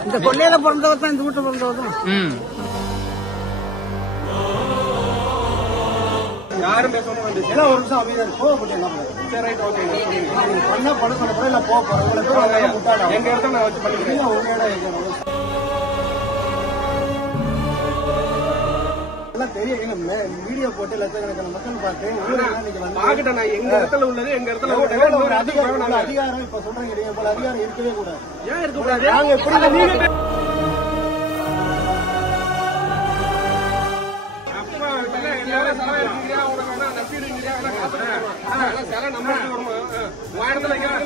இந்த கொள்ளையில பிறந்தவர் தான் இந்த வீட்டு பிறந்தவர். யாரும் பேச எல்லாம் ஒரு நிமிஷம் அமைதியா கோவப்பட்டு எல்லாம் பண்ண பண்ண சொன்ன கூட எல்லாம் போக போறேன். எங்க இடத்த நான் வச்சு பண்ணிக்கிறேன். தெரியும் வீடியோ போட்டு லட்சக்கணக்கான மக்கள் பார்த்து நான் எங்க இடத்துல உள்ளது எங்க இடத்துல அதிகாரம் இப்ப சொல்றீங்க போல அதிகாரம் இருக்கவே கூடாது. ஏன் இருக்க கூடாது? நாங்க எப்படி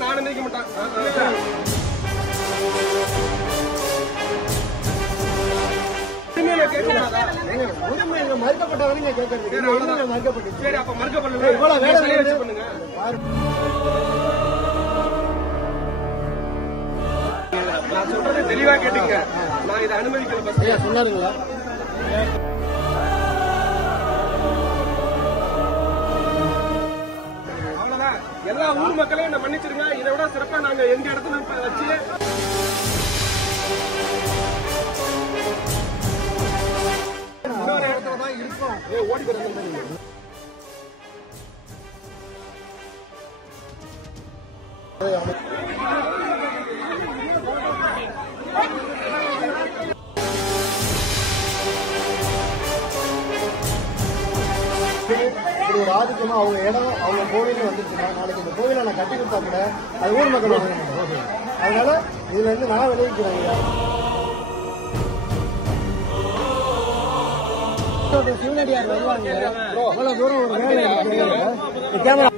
நானும் நினைக்க மாட்டேன். மறுக்கப்பட்டவங்க கேட்கறது மறுக்கப்பட்டு சரி அப்ப மறுக்கப்பட்டு இவ்வளவு வேலை வச்சு பண்ணுங்க. நான் சொல்றது தெளிவா கேட்டீங்க. நான் இதை அனுமதிக்கல சொன்னாருங்களா? அவ்வளவுதான். எல்லா ஊர் மக்களையும் என்ன மன்னிச்சிருங்க. இதை விட சிறப்பா நாங்க எங்க இடத்துல வச்சு ஓடி ஒரு ஆதிக்கமா அவங்க இடம் அவங்க கோவில வந்துருச்சுன்னா நாளைக்கு இந்த கோவிலை நான் கட்டி கொடுத்தா கூட அது ஊர் மக்கள் வாங்க. அதனால இதுல இருந்து நான் விளைவிக்கிறேன். சிவனடியார் வருவாங்க. அவ்வளவு தூரம் ஒரு வேலை கேமரா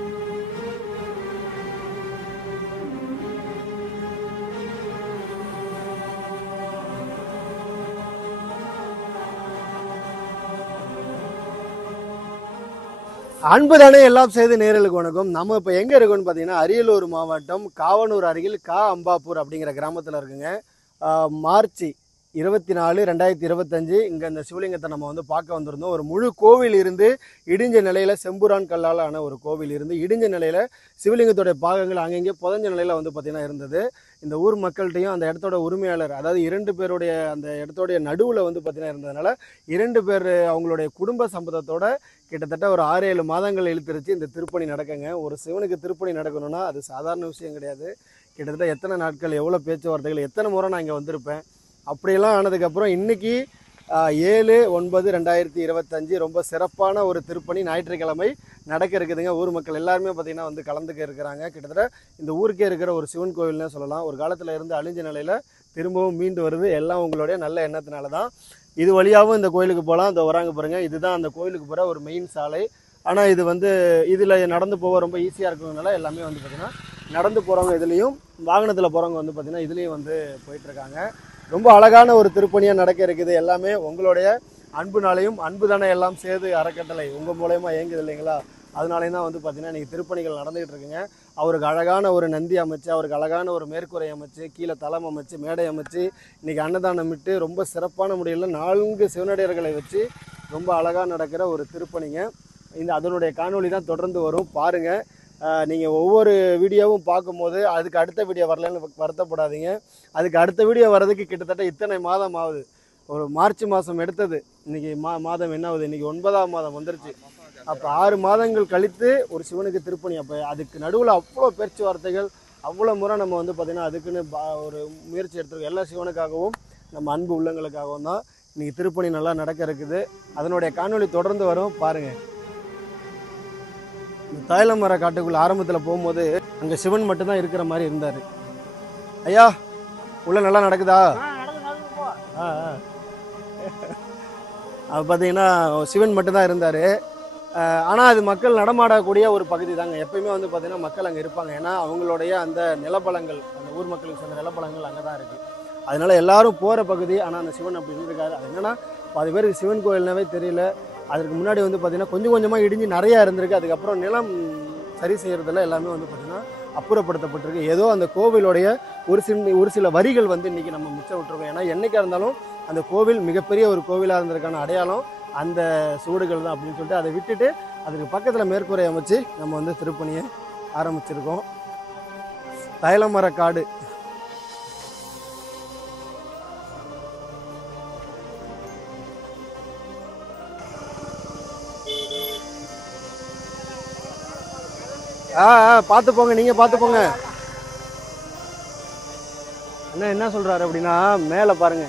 அன்புதானே எல்லாம் செய்து நேரலுக்கு வணக்கம். நம்ம இப்போ எங்கே இருக்கோம்னு பார்த்தீங்கன்னா அரியலூர் மாவட்டம் காவனூர் அருகில் அம்பாப்பூர் அப்படிங்கிற கிராமத்தில் இருக்குங்க. மார்ச் 24, 2025 இங்கே இந்த சிவலிங்கத்தை நம்ம வந்து பார்க்க வந்திருந்தோம். ஒரு முழு கோவில் இருந்து இடிஞ்ச நிலையில் செம்புரான் கல்லால் ஆன ஒரு கோவில் இருந்து இடிஞ்ச நிலையில் சிவலிங்கத்தோடைய பாகங்கள் அங்கங்கே புதஞ்ச நிலையில் வந்து பார்த்திங்கன்னா இருந்தது. இந்த ஊர் மக்கள்கிட்டையும் அந்த இடத்தோட உரிமையாளர், அதாவது 2 பேருடைய அந்த இடத்தோடைய நடுவில் வந்து பார்த்திங்கன்னா இருந்ததுனால 2 பேர் அவங்களுடைய குடும்ப சம்பந்தத்தோட கிட்டத்தட்ட ஒரு 6-7 மாதங்கள் இழுத்துருச்சு இந்த திருப்பணி நடக்குங்க. ஒரு சிவனுக்கு திருப்பணி நடக்கணும்னா அது சாதாரண விஷயம் கிடையாது. கிட்டத்தட்ட எத்தனை நாட்கள், எவ்வளோ பேச்சுவார்த்தைகள், எத்தனை முறை நான் இங்கே வந்திருப்பேன். அப்படியெல்லாம் ஆனதுக்கப்புறம் இன்றைக்கி 7/9/2025 ரொம்ப சிறப்பான ஒரு திருப்பணி ஞாயிற்றுக்கிழமை நடக்க இருக்குதுங்க. ஊர் மக்கள் எல்லாருமே பார்த்திங்கன்னா வந்து கலந்துக்க இருக்கிறாங்க. கிட்டத்தட்ட இந்த ஊருக்கே இருக்கிற ஒரு சிவன் கோவில்னே சொல்லலாம். ஒரு காலத்தில் இருந்து அழிஞ்ச நிலையில் திரும்பவும் மீண்டு வருது. எல்லாம் உங்களுடைய நல்ல எண்ணத்தினால தான். இது வழியாகவும் இந்த கோயிலுக்கு போகலாம். இந்த வராங்க பாருங்கள், இதுதான் அந்த கோயிலுக்கு போகிற ஒரு மெயின் சாலை. ஆனால் இது வந்து இதில் நடந்து போக ரொம்ப ஈஸியாக இருக்கிறதுனால எல்லாமே வந்து பார்த்திங்கன்னா நடந்து போகிறவங்க இதுலேயும், வாகனத்தில் போகிறவங்க வந்து பார்த்திங்கன்னா இதுலேயும் வந்து போயிட்டுருக்காங்க. ரொம்ப அழகான ஒரு திருப்பணியாக நடக்க இருக்குது. எல்லாமே உங்களுடைய அன்புனாலையும், அன்பு தானே எல்லாம் சேது அறக்கட்டளை உங்கள் மூலயமா இயங்குது இல்லைங்களா? அதனாலேயும் தான் வந்து பார்த்திங்கன்னா இன்றைக்கி திருப்பணிகள் நடந்துகிட்டு இருக்குங்க. அவருக்கு அழகான ஒரு நந்தி அமைச்சு, அவருக்கு அழகான ஒரு மேற்கூரை அமைச்சு, கீழே தளம் அமைச்சு, மேடை அமைச்சு, இன்றைக்கி அன்னதானம் விட்டு ரொம்ப சிறப்பான முறையில் 4 சிவனடியார்களை வச்சு ரொம்ப அழகாக நடக்கிற ஒரு திருப்பணிங்க. அதனுடைய காணொளி தான் தொடர்ந்து வரும், பாருங்கள். நீங்கள் ஒவ்வொரு வீடியோவும் பார்க்கும்போது அதுக்கு அடுத்த வீடியோ வரலன்னு வருத்தப்படாதீங்க. அதுக்கு அடுத்த வீடியோ வர்றதுக்கு கிட்டத்தட்ட இத்தனை மாதம் ஆகுது. ஒரு மார்ச் மாதம் எடுத்தது, இன்றைக்கி மாதம் என்ன ஆகுது, இன்றைக்கி 9ஆம் மாதம் வந்துருச்சு. அப்போ 6 மாதங்கள் கழித்து ஒரு சிவனுக்கு திருப்பணி. அப்போ அதுக்கு நடுவில் அவ்வளோ பேச்சுவார்த்தைகள், அவ்வளோ முறை நம்ம வந்து பார்த்திங்கன்னா அதுக்குன்னு ஒரு முயற்சி எடுத்துருக்கோம். எல்லா சிவனுக்காகவும் நம்ம அன்பு உள்ளங்களுக்காகவும் தான் இன்றைக்கி திருப்பணி நல்லா நடக்க இருக்குது. அதனுடைய காணொளி தொடர்ந்து வரும், பாருங்கள். இந்த தைலமர காட்டுக்குள்ளே ஆரம்பத்தில் போகும்போது அங்கே சிவன் மட்டும்தான் இருக்கிற மாதிரி இருந்தார். ஐயா உள்ள நல்லா நடக்குதா? அது பார்த்தீங்கன்னா சிவன் மட்டும்தான் இருந்தார். ஆனால் அது மக்கள் நடமாடக்கூடிய ஒரு பகுதி தாங்க. எப்பயுமே வந்து பார்த்திங்கன்னா மக்கள் அங்கே இருப்பாங்க. ஏன்னா அவங்களுடைய அந்த நிலப்பலங்கள், அந்த ஊர் மக்களுக்கு சொன்ன நிலப்பலங்கள் அங்கே தான் இருக்குது. அதனால எல்லாரும் போகிற பகுதி. ஆனால் அந்த சிவன் அப்படி இருந்திருக்காரு. அது என்னென்னா பாதி பேருக்கு சிவன் கோயில்னாவே தெரியல. அதுக்கு முன்னாடி வந்து பார்த்திங்கன்னா கொஞ்சம் கொஞ்சமாக இடிஞ்சு நிறையா இருந்திருக்கு. அதுக்கப்புறம் நிலம் சரி செய்கிறதுல எல்லாமே வந்து பார்த்திங்கன்னா அப்புறப்படுத்தப்பட்டிருக்கு. ஏதோ அந்த கோவிலுடைய ஒரு சில வரிகள் வந்து இன்றைக்கி நம்ம மிச்சம் விட்டுருக்கோம். ஏன்னா என்றைக்காக இருந்தாலும் அந்த கோவில் மிகப்பெரிய ஒரு கோவிலாக இருந்ததுக்கான அடையாளம் அந்த சுவடுகள் தான் அப்படின்னு சொல்லிட்டு அதை விட்டுட்டு அதுக்கு பக்கத்தில் மேற்கூரை அமைச்சு நம்ம வந்து திருப்பணியை ஆரம்பிச்சிருக்கோம். தைலமர காடு பார்த்து போங்க, நீங்க பார்த்து போங்க. அண்ணா என்ன சொல்றாரு அப்படின்னா, மேலே பாருங்க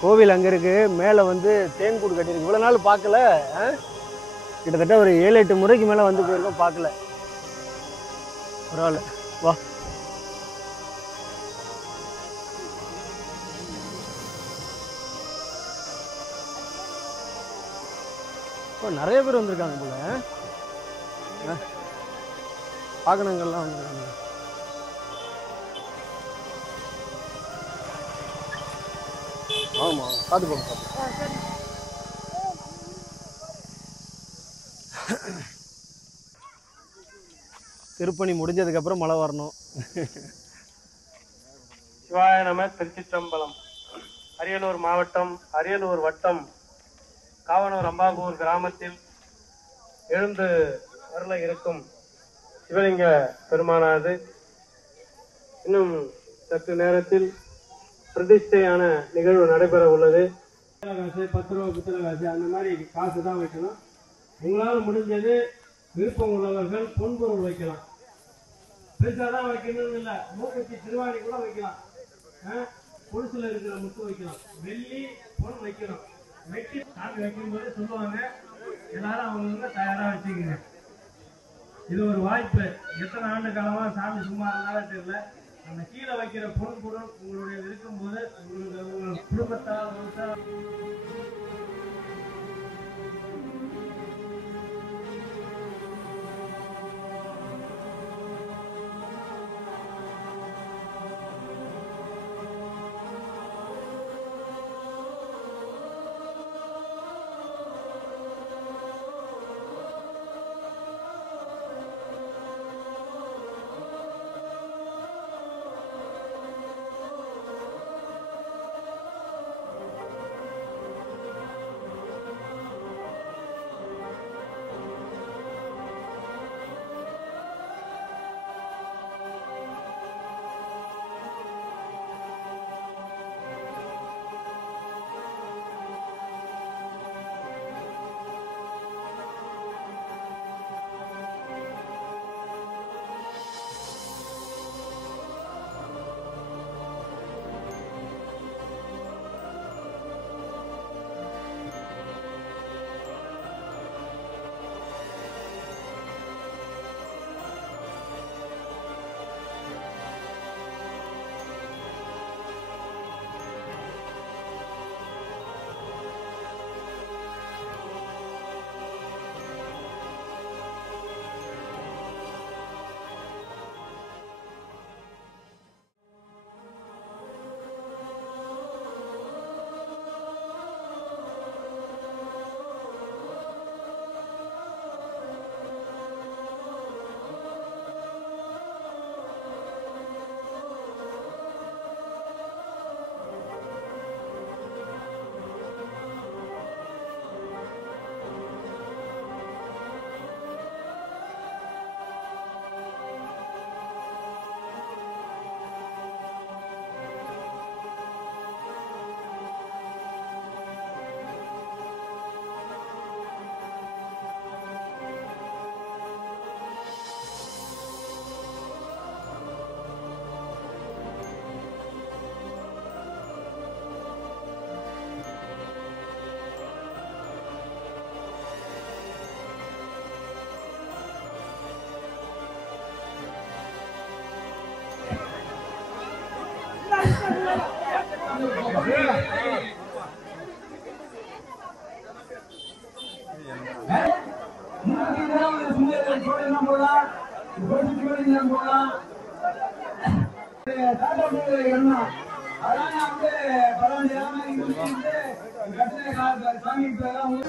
கோவில் அங்கே இருக்கு, மேலே வந்து தேன்கூடு கட்டியிருக்கு. இவ்வளோ நாள் பார்க்கல, கிட்டத்தட்ட ஒரு 7-8 முறைக்கு மேலே வந்து போயிருக்கோம், பார்க்கல. பரவாயில்ல, வா. இப்போ நிறைய பேர் வந்திருக்காங்க போல, பார்க்கணுங்கெல்லாம் வந்திருக்காங்க. ஆமாம், பார்த்து போங்க. திருப்பணி முடிஞ்சதுக்கப்புறம் மழை வரணும். சிவாய நம. திருச்சிற்றம்பலம். அரியலூர் மாவட்டம், அரியலூர் வட்டம், காவனூர் அம்பாபூர் கிராமத்தில் எழுந்து அருள இருக்கும் சிவலிங்க பெருமானானது இன்னும் சற்று நேரத்தில் பிரதிஷ்டையான நிகழ்வு நடைபெற உள்ளது. 10 ரூபா புத்தக காசு அந்த மாதிரி காசு தான் வைக்கணும். உங்களால் முடிஞ்சது விருப்பம் உள்ளவர்கள் பொன்பொருள் வைக்கலாம். பெருசாக தான் வைக்கணும்னு இல்லை, மூக்குத்தி திருவாணி கூட வைக்கலாம், பொருசில் இருக்கிற முத்து வைக்கலாம், வெள்ளி பொன் வைக்கணும். வெட்டி சாமி வைக்கும்போது சொல்லுவாங்க, எல்லாரும் அவங்க தயாராக வச்சுக்கோங்க. இது ஒரு வாய்ப்பு. எத்தனை ஆண்டு காலமாக சாமி சும்மா இருந்தாலும் தெரியல. அந்த கீழே வைக்கிற பொருள் உங்களுடைய இருக்கும்போது உங்கள் குடும்பத்தால்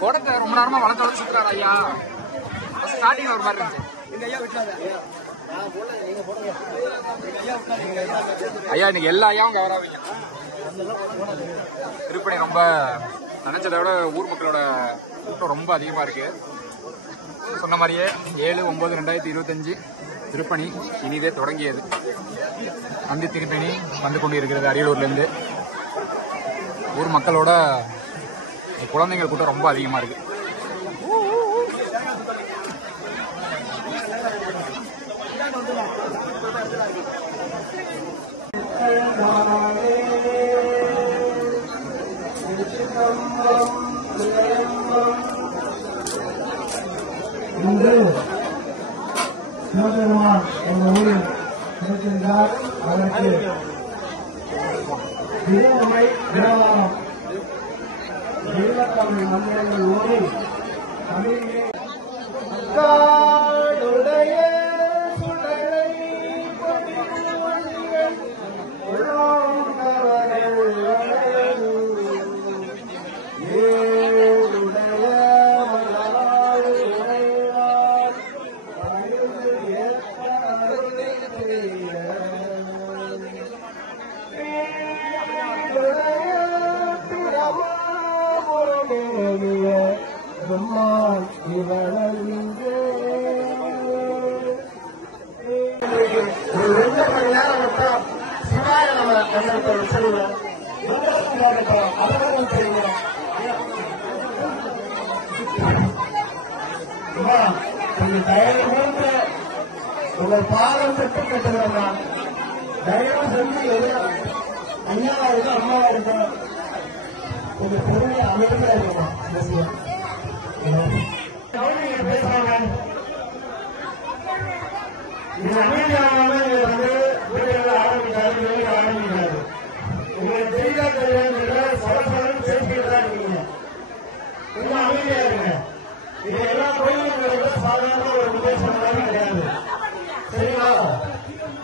கோடத்தை ரொம்ப நேரமா வளர்த்து சுத்துறாரு ஐயா. ஸ்டார்டிங் ஒரு மாதிரி இருந்துச்சு ஐயா. இன்னைக்கு எல்லா ஐயாவும் கவர் ஆவீங்க. திருப்பணி ரொம்ப நினைச்சதை விட ஊர் மக்களோட கூட்டம் ரொம்ப அதிகமா இருக்கு. சொன்ன மாதிரியே 7/9/2025 திருப்பணி இனிதே தொடங்கியது. அந்த திருப்பணி வந்து கொண்டு இருக்கிறது அரியலூர்ல இருந்து. ஊர் மக்களோட குழந்தைகள் கூட்டம் ரொம்ப அதிகமா இருக்கு. ஏழமை வியாபாரம் தமிழ் மந்திரங்கள் ஓடி தமிழிலே காடுடைய சுடரை கொடிவண்டிகள் ஏழுடைய மலாறு உரைவார் பணிந்து ஏற்ப அருளை செய்ய உங்கள் பாதம் பெற்று கட்டுகிறா தயவு செஞ்சு அண்ணாவா இருக்கும் அம்மாவா இருக்கும் கொஞ்சம் பொறுமையா அமைதியா இருக்கணும் பேசுறாங்க இது அமைதியான ஆரம்பிக்காது ஆரம்பிக்காது உங்களுக்கு தெரியா தெரியாது சலசலம் பேசிக்கிட்டு தான் இருக்கீங்க கொஞ்சம் அமைதியா இருங்க இது எல்லா கோயில்களுக்கும் சாதாரண ஒரு உபதேசம் கிடையாது சரிங்களா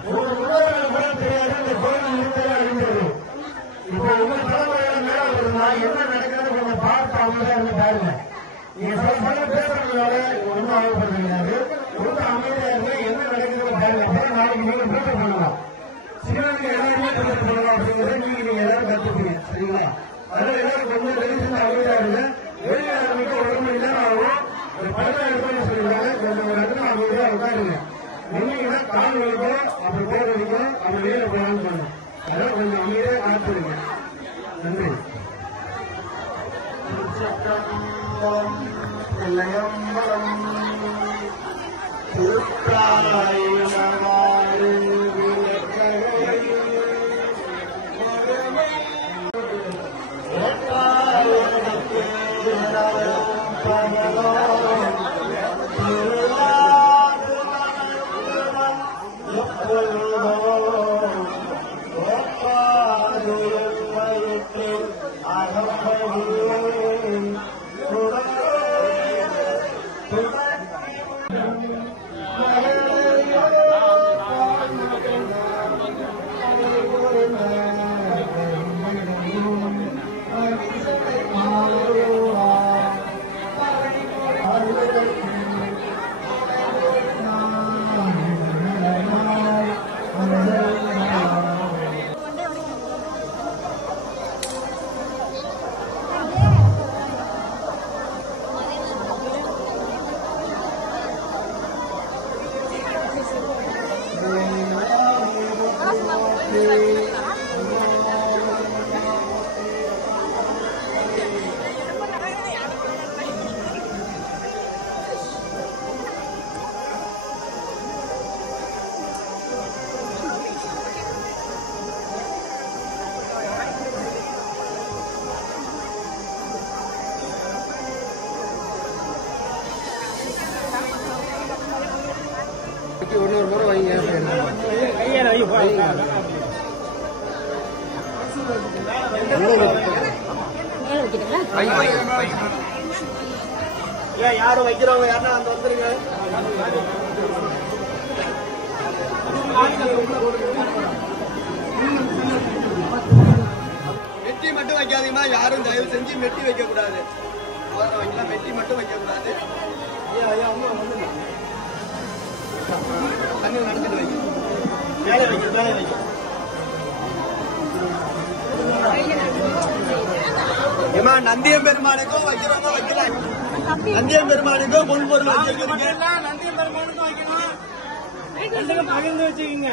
ஒரு முன்னோர்கள் தெரியாது இந்த கோயில் இருந்தே அழிந்தது இப்போ உங்க தலைமுறையில மேல வருதுன்னா என்ன நடக்குதுன்னு கொஞ்சம் பார்த்து அமைதியா பாருங்க நீங்க சில பேசுறதுனால ஒன்றும் ஆகப்படுறது கிடையாது ரொம்ப அமைதியா இருந்தா என்ன நடக்குதுன்னு பாருங்க அப்ப நாளைக்கு நீங்க பூஜை பண்ணலாம் சிவனுக்கு எல்லாருமே பூஜை பண்ணலாம் அப்படிங்கிறத நீங்க எல்லாரும் கத்துப்பீங்க சரிங்களா அதனால எல்லாரும் கொஞ்சம் வெளிச்சம் அமைதியா இருங்க வெளியே ஆரம்பிக்க 1 மணி நேரம் ஆகும் ஒரு 16 பேர் சொல்லுவாங்க கொஞ்சம் ஒரு இடத்துல அமைதியா உட்காருங்க நின்னீங்கன்னா கால் வலிக்கும் அப்படி போர் வலிக்கும் அப்படி வெளியில போகலான்னு பண்ணணும் அதெல்லாம் கொஞ்சம் அமைதியா காத்துருங்க நன்றி இன்னொரு முறை வைங்க யாரும் வைக்கிறவங்க யாருன்னா அந்த வந்துருங்க மெட்டி மட்டும் வைக்காதீங்கன்னா யாரும் தயவு செஞ்சு மெட்டி வைக்க கூடாது வைக்கலாம் மெட்டி மட்டும் வைக்க கூடாது ஐயா வந்து தண்ணி நடந்துட்டு வைக்க மேலே வைக்க மேலே வைக்க ஏமா நந்தியம் பெருமானுக்கும் வைக்கிறவங்க வைக்கலாம் நந்தியம் பெருமானுக்கும் முன்பொருள் வச்சிருக்கீங்க நந்தியம் பெருமானுக்கும் வைக்கணும் பகிர்ந்து வச்சுக்கீங்க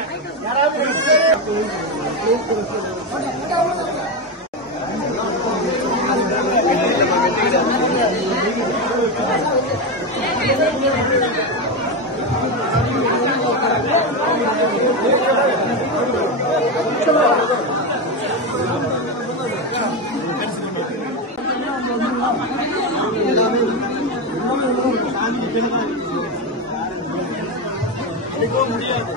முடியாது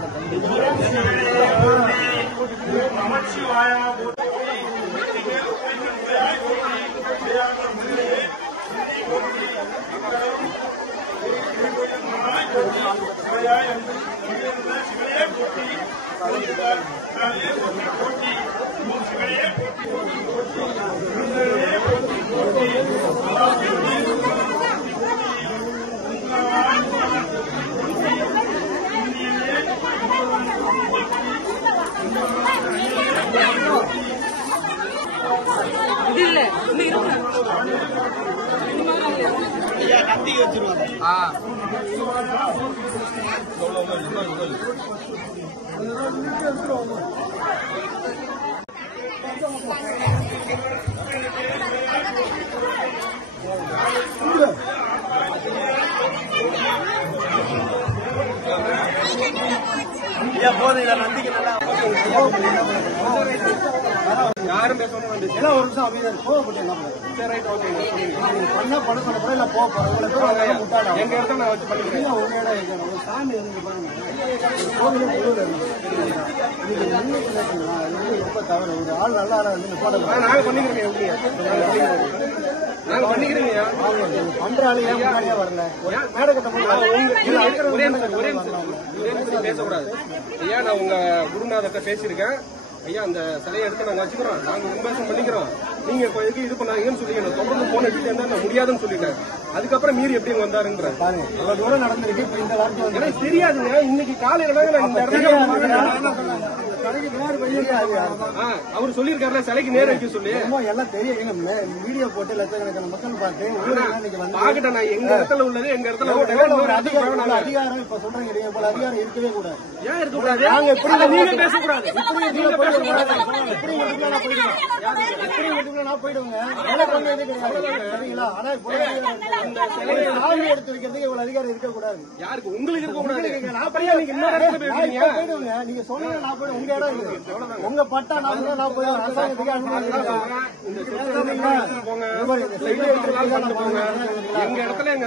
யாரும் பேசணும் எல்லாம் ஒரு நிமிஷம் அமைதியா கோவப்பட்டு எல்லாம் பண்ண பண்ண சொன்ன பிறகு நான் போக போறேன். எங்க இடத்த நான் வச்சு பண்ணிக்கிறேன். ஒரு இடம் ஒரு சாமி இருந்து பாருங்க ரொம்ப தவறு. ஒரு ஆள் நல்ல ஆளா வந்து நாங்க பண்ணிக்கிறேன். நாங்க பண்ணிக்கிறீங்க பண்ற ஆளு ஏன் முன்னாடியே வரல? மேடை கட்ட பேசக்கூடாது ஐயா. நான் உங்க குருநாதத்தை பேசியிருக்கேன் ஐயா. அந்த சிலையை எடுத்து நாங்க வச்சுக்கிறோம், நாங்க விமர்சனம் பண்ணிக்கிறோம். நீங்க எதுக்கு இது பண்ணாங்கன்னு சொல்லிங்க. தொடர்ந்து போன வச்சுட்டு இருந்தா நான் முடியாதுன்னு சொல்லிட்டேன். அதுக்கப்புறம் மீறி எப்படி வந்தாருன்ற அவ்வளவு தூரம் நடந்திருக்கு. இப்ப இந்த வார்த்தை எனக்கு தெரியாதுங்க. இன்னைக்கு காலையில நான் இந்த இடத்துல அவர் சொல்லிருக்காரு சிலைக்கு நேரம் வைக்க சொல்லி எல்லாம் தெரியும். வீடியோ போட்டு லட்சக்கணக்கான மக்கள் பார்த்து பாக்கிட்ட நான் எங்க இடத்துல உள்ளது எங்க இடத்துல ஒரு அதிகாரம் இப்ப சொல்றேன். அதிகாரம் இருக்கவே கூடாது. ஏன் இருக்கக்கூடாது? நாங்க எப்படி நீங்க பேசக்கூடாது. நான் போயிடுவேங்க. சரிங்களா? ஆனா சாமி எடுத்து வைக்கிறதுக்கு இவ்வளவு அதிகாரம் இருக்கக்கூடாது. யாருக்கு? உங்களுக்கு இருக்கக்கூடாது. போயிடுங்க. நீங்க சொன்னீங்க நான் போயிடுவேன். உங்க இடம் உங்க பட்டா நான் போயிடுவேன். அரசாங்கத்துக்கு எங்க இடத்துல எங்க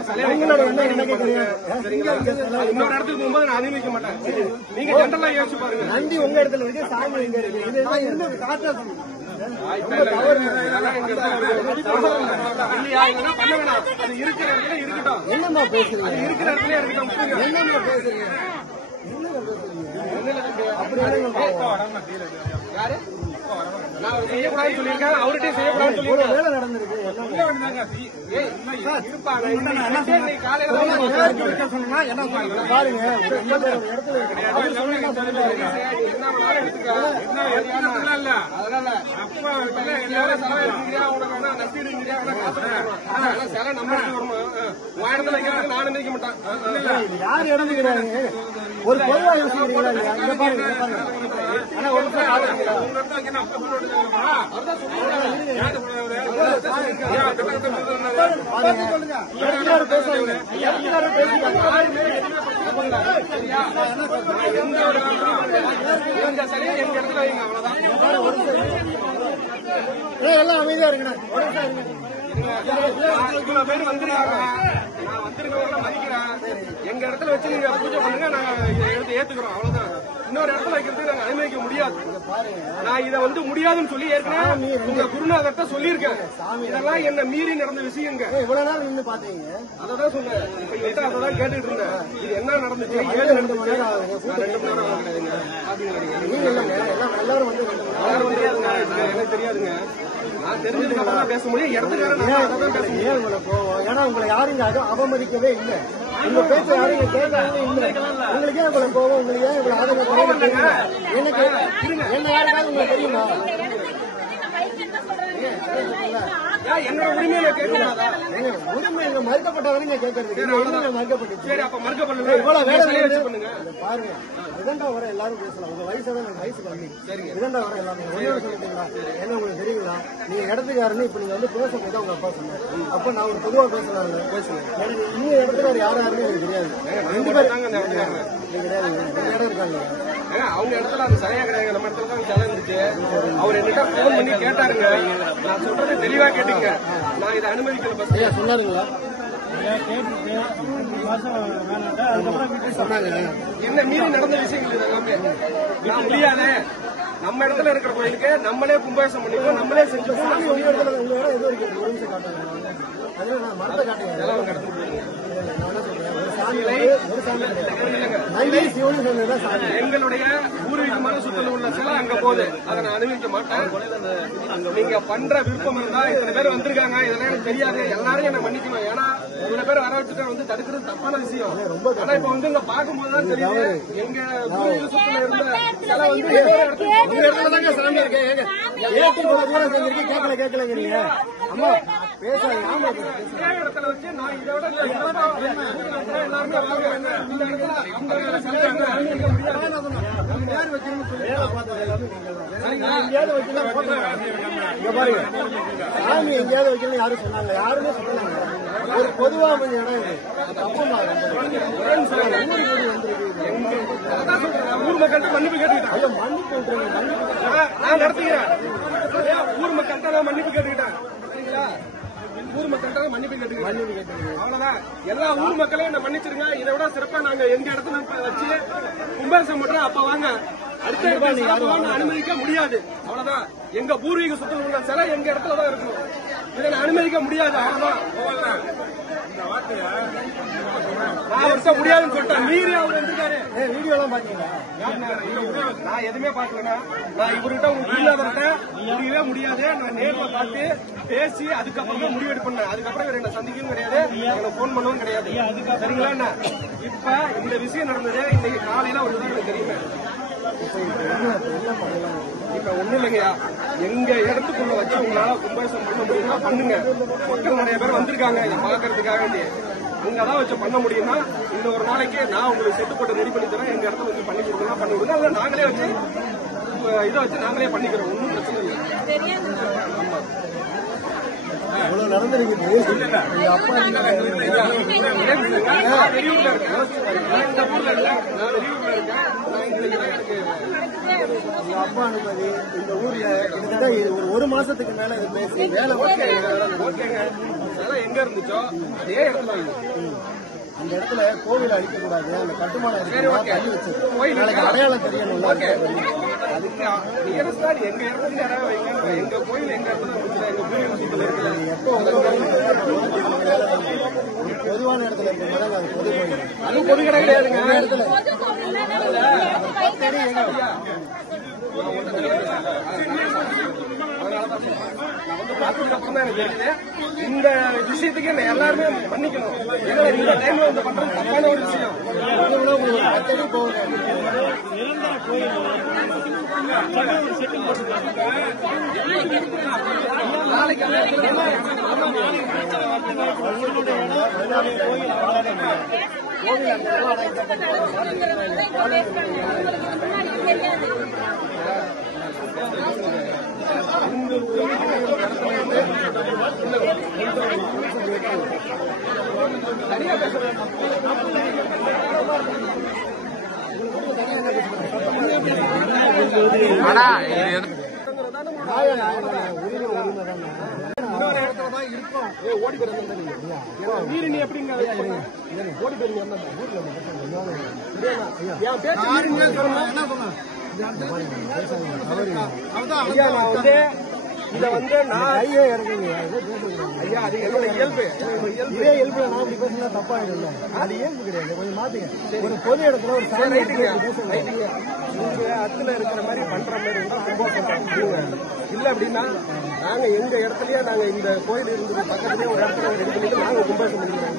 இன்னொரு இடத்துக்கு போகும்போது நான் அனுமதிக்க மாட்டேன். நீங்க ஜென்ரலா யோசிச்சு பாருங்க. நந்தி உங்க இடத்துல இருக்கு, சாமி எங்க இருக்கு. இது காட்டா சொல்லுங்க. என்னமா பேசுறீங்க? இருக்கிற இடத்துல இருக்கட்டும். என்னமா பேசுறீங்க? யாரு நான் செய்யக்கூடாதுன்னு சொல்லியிருக்கேன். அவர்கிட்ட செய்யக்கூடாதுன்னு சொல்லியிருக்கேன். வேலை நடந்திருக்கு. பாருங்க யாரு இறந்துக்கிறாங்க? ஒரு பொதுவாக யோசிக்கிறீங்களா? ஆனா ஒரு எல்லாம் அமைதியா இருக்குண்ணா. இவ்வளவு பேர் வந்திருக்காங்க. நான் வந்திருக்கவங்கள மதிக்கிறேன். எங்க இடத்துல வச்சு நீங்க பூஜை பண்ணுங்க, நாங்க எடுத்து ஏத்துக்கிறோம். அவ்வளவுதான். இன்னொரு இடத்துல வைக்கிறதுக்கு நாங்க அனுமதிக்க முடியாது. நான் இதை முடியாதுன்னு சொல்லி ஏற்கனவே உங்க குருநாதர்கிட்ட சொல்லியிருக்கேன். இதெல்லாம் என்ன மீறி நடந்த விஷயங்க. இவ்வளவு நேரம் நின்று பாத்தீங்க. அதான் சொன்னேன். இப்ப அதான் கேட்டுட்டு இருந்தேன். இது என்ன நடந்துச்சு? 7 மணி நேரம் ஆகுதுங்க. 2 மணி நேரம் ஆகுதுங்க. நீங்க இல்லங்க எல்லாரும் வந்து தெரியாதுங்க. எனக்கு தெரியாதுங்க. நான் தெரிஞ்சதுக்கு பேச முடியும். இடத்துக்காரன் போவோம். ஏன்னா உங்களை யாரும் அவமதிக்கவே இல்லை. உங்க பேச்ச யாரும் கேட்கவே இல்லை. உங்களுக்கே உங்களை போவோம். உங்களுக்கு ஏன் இவ்வளவு ஆதரவு தெரியுமா? எனக்கு என்ன யாருக்காவது உங்களுக்கு தெரியுமா? என்னோட உரிமையை கேட்கக்கூடாதா? உரிமை மறுக்கப்பட்டவங்க கேட்கறது மறுக்கப்பட்டு. சரி, அப்ப மறுக்கப்படல. இவ்வளவு வேலை பண்ணுங்க. பாருங்க, இதண்டா வர எல்லாரும் பேசலாம். உங்க வயசு தான் வயசு கம்மி. சரிங்க, இதண்டா வர எல்லாரும் சொல்லிட்டீங்களா? என்ன உங்களுக்கு தெரியுங்களா? நீங்க இடத்துக்காருன்னு இப்ப நீங்க பேசும்போது உங்க அப்பா சொன்னாரு. அப்ப நான் ஒரு பொதுவா பேசுறேன். எனக்கு இன்னும் இடத்துக்காரு யாருன்னு எனக்கு தெரியாது. 2 பேர் கிடையாது இருக்காங்க. அவங்க இடத்துல அது சரியா கிடையாது. நம்ம இடத்துல தான் சிலை இருந்துச்சு. அவர் என்கிட்ட போன் பண்ணி கேட்டாருங்க. நான் சொல்றது தெளிவா கேட்டீங்க. நான் இதை அனுமதிக்கல. சொன்னாருங்களா? என்ன மீறி நடந்த விஷயங்கள் எல்லாமே நான் முடியாது. நம்ம இடத்துல இருக்கிற கோயிலுக்கு நம்மளே கும்பாபிஷேகம் பண்ணிக்கோ, நம்மளே செஞ்சு எங்களுடைய பூர்வீகமான சுத்தல உள்ள சிலை அங்க போகுது. அதை நான் அனுமதிக்க மாட்டேன். நீங்க பண்ற விருப்பம் இருந்தா இத்தனை பேர் வந்திருக்காங்க. இதெல்லாம் எனக்கு தெரியாது. எல்லாரும் என்ன மன்னிக்கணும். ஏன்னா இவ்வளவு பேர் வர வச்சுட்டு வந்து தடுக்கிறது தப்பான விஷயம். ஆனா இப்ப வந்து இங்க பாக்கும்போதுதான் தெரியுது எங்க பூர்வீக சொத்துல இருந்த சிலை வந்து ஏதோ ஒரு இடத்துல தாங்க சாமி இருக்கு. ஏற்றி தூரம் செஞ்சிருக்கு கேட்கலங்கிறீங்க. அம்மா பேசாதீங்க. ஆமா இதே இடத்துல வச்சு நான் இதை விட எல்லாருமே வாங்குவாங்க. இந்த இடத்துல அந்த சிலை வந்து அனுமதிக்க முடியாது. யார் வைக்கணும்னு சொல்லி எங்கேயாவது வைக்கலாம் போட்டுருங்க. இங்க பாருங்க, சாமி எங்கேயாவது வைக்கணும் யாரும் சொன்னாங்க? யாருமே சொன்னாங்க. ஒரு பொதுவா அமைஞ்ச இடம் இது. தப்புமா ஊர் மக்கள்கிட்ட மன்னிப்பு கேட்டுக்கிட்டேன். ஐயோ மன்னிப்பு விட்டுருங்க. நான் நடத்துகிறேன். ஊர் மக்கள்கிட்ட நான் மன்னிப்பு கேட்டுக்கிட்டேன். சரிங்களா? ஊர் மக்கள்கிட்ட மன்னிப்பு கேட்டுக்கிட்டேன். அவ்வளவுதான். எல்லா ஊர் மக்களையும் நான் மன்னிச்சிருங்க. இதை விட சிறப்பா நாங்க எங்க இடத்துல வச்சு கும்பாபிஷேகம் பண்றோம். அப்ப வாங்க. அடுத்த அனுமதிக்க முடியாது. அவ்வளவுதான். எங்க பூர்வீக சொத்துல உள்ள சிலை எங்க இடத்துல தான் இருக்கும். இதை அனுமதிக்க முடியாது. அவ்வளவுதான். நான் வருஷம் முடியாதுன்னு சொல்லிட்டேன். மீறி அவர் வந்திருக்காரு. வீடியோ எல்லாம் பாத்தீங்களா? நான் எதுவுமே பாக்கலன்னா நான் இவர்கிட்ட உங்களுக்கு இல்லாதவர்கிட்ட முடியவே முடியாது. நான் நேர்ல பார்த்து பேசி அதுக்கப்புறம் தான் முடிவு பண்ணேன். அதுக்கப்புறம் இவர் என்ன சந்திக்கவும் கிடையாது, எனக்கு போன் பண்ணவும் கிடையாது. சரிங்களா? இப்ப இந்த விஷயம் நடந்தது இன்னைக்கு காலையில ஒரு எனக்கு தெரியுமே. இப்ப ஒண்ணு இல்லைங்கய்யா, எங்க இடத்துக்குள்ள வச்சு உங்களால கும்பாபிஷேகம் பண்ண முடியுமா பண்ணுங்க. மக்கள் நிறைய பேர் வந்திருக்காங்க இதை பாக்குறதுக்காக வேண்டி. உங்கதான் வச்சு பண்ண முடியும்னா இந்த ஒரு நாளைக்கு நான் உங்களுக்கு செட்டு போட்டு ரெடி பண்ணி தரேன். எங்க இடத்துல வச்சு பண்ணி கொடுங்க, பண்ணி கொடுங்க. அதை நாங்களே வச்சு இதை வச்சு நாங்களே பண்ணிக்கிறோம். ஒன்றும் பிரச்சனை இல்லை. இவ்வளவு நடந்திருக்குது. எங்க அப்பா நான் வெளியூர்ல இருக்கேன். இந்த ஊர்ல இல்ல, நான் வெளியூர்ல இருக்கேன். எங்க அப்பா அனுமதி இந்த ஊர்ல கிட்டத்தட்ட ஒரு மாசத்துக்கு மேல இது பேசி வேலை ஓகேங்க. அதெல்லாம் எங்க இருந்துச்சோ அதே இடத்துல அந்த இடத்துல கோவில் அழிக்கக்கூடாது. அந்த கட்டுமானம் தள்ளி வச்சு நாளைக்கு அடையாளம் தெரியணும். அதுக்கு எங்க இடத்துல இடம் வைங்க. எங்க கோயில் எங்க இடத்துல இருந்துச்சு, எங்க பூர்வீக சொத்துல இருக்குல்ல. எப்போ ஒரு பொதுவான இடத்துல இருக்கிறது அது பொது கோயில். அது பொது கடை கிடையாதுங்க. இடத்துல பார்த்ததுக்கு எனக்கு தெரியுது. இந்த விஷயத்துக்கு என்ன எல்லாருமே மன்னிக்கணும். ஏன்னா இந்த டைம்ல வந்து பண்றது தப்பான ஒரு விஷயம். நாளைக்கு ஆனா இன்னொரு இடத்துல தான் இருக்கும். ஓடி போயிருந்தேன். மீறி நீ எப்படிங்க ஓடி போயிருந்தீங்க? என் பேச்சு மீறி என்ன சொன்னேன்? ஐயா நான் வந்து இத வந்து நான் ஐயா அது என்னோட இயல்பு. இதே இயல்புல நான் இப்படி பேசினா தப்பாயிடும்ல. அது இயல்பு கிடையாது. கொஞ்சம் மாத்துங்க. ஒரு பொது இடத்துல ஒரு சாமி ரைட்டுங்க. நீங்க அத்துல இருக்கிற மாதிரி பண்ற மாதிரி இருந்தா சந்தோஷம் இல்ல. அப்படின்னா நாங்க எங்க இடத்துலயே நாங்க இந்த கோயில் இருந்தது பக்கத்துலயே ஒரு இடத்துல ரெடி பண்ணிட்டு நாங்க கும்பாபிஷேகம் பண்ணிக்கிறோம்.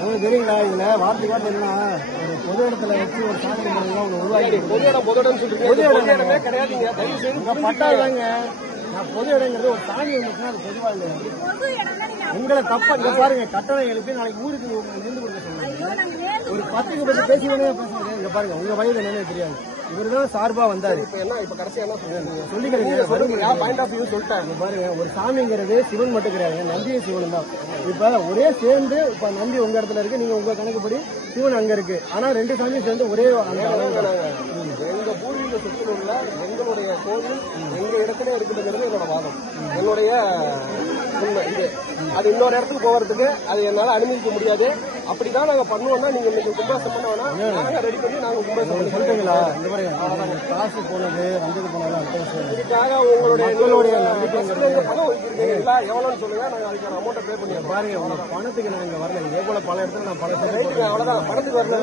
உங்களுக்கு தெரியுங்களா? இதுல வார்த்தை என்ன, ஒரு பொது இடத்துல வச்சு ஒரு சாமி ஒண்ணு உருவாக்கி பொது இடம் சொல்றீங்க. பொது இடமே கிடையாதுங்க. தயவு செய்து பட்டாதாங்க. நான் பொது இடங்கிறது ஒரு சாமி வந்துச்சுன்னா அது பொதுவா இல்லை. உங்களை தப்பா இங்க பாருங்க. கட்டணம் எழுப்பி நாளைக்கு ஊருக்கு நின்று கொடுக்க சொல்லுங்க. ஒரு 10க்கு 10 பேசிக்கவே பேசுறீங்க. இங்க பாருங்க, உங்க வயது என்னன்னு தெரியாது. இவருதான் சார்பா வந்தாரு. இப்ப என்ன இப்ப கடைசியா என்ன சொல்லிக்கிறீங்க. பாயிண்ட் ஆஃப் வியூ சொல்லிட்டாங்க. பாருங்க, ஒரு சாமிங்கிறது சிவன் மட்டும் கிடையாது, நந்தியும் சிவன் தான். இப்ப ஒரே சேர்ந்து இப்ப நந்தி உங்க இடத்துல இருக்கு, நீங்க உங்க கணக்குப்படி சிவன் அங்க இருக்கு. ஆனா 2 சாமியும் சேர்ந்து ஒரே எங்க பூர்வீக சொத்துல உள்ள எங்களுடைய கோவில் எங்க இடத்துல இருக்குதுங்கிறது என்னோட வாதம், என்னுடைய உண்மை. இது அது இன்னொரு இடத்துக்கு போறதுக்கு அது என்னால அனுமதிக்க முடியாது. அப்படிதான் நாங்க பண்ணுவோம்னா நீங்க இன்னைக்கு கும்பாசம் பண்ண வேணாம், நாங்க ரெடி பண்ணி நாங்க கும்பாசம் சொல்றீங்களா? காசு போனது வந்தது போனது இதுக்காக உங்களுடைய பணம் வச்சிருக்கீங்களா எவ்வளவுன்னு சொல்லுங்க, நாங்க அதுக்கான அமௌண்ட்டை பே பண்ணி பாருங்க. உங்க பணத்துக்கு நான் இங்க வரல. இதே போல பல இடத்துல நான் பணம் அவ்வளவுதான். பணத்துக்கு வரல,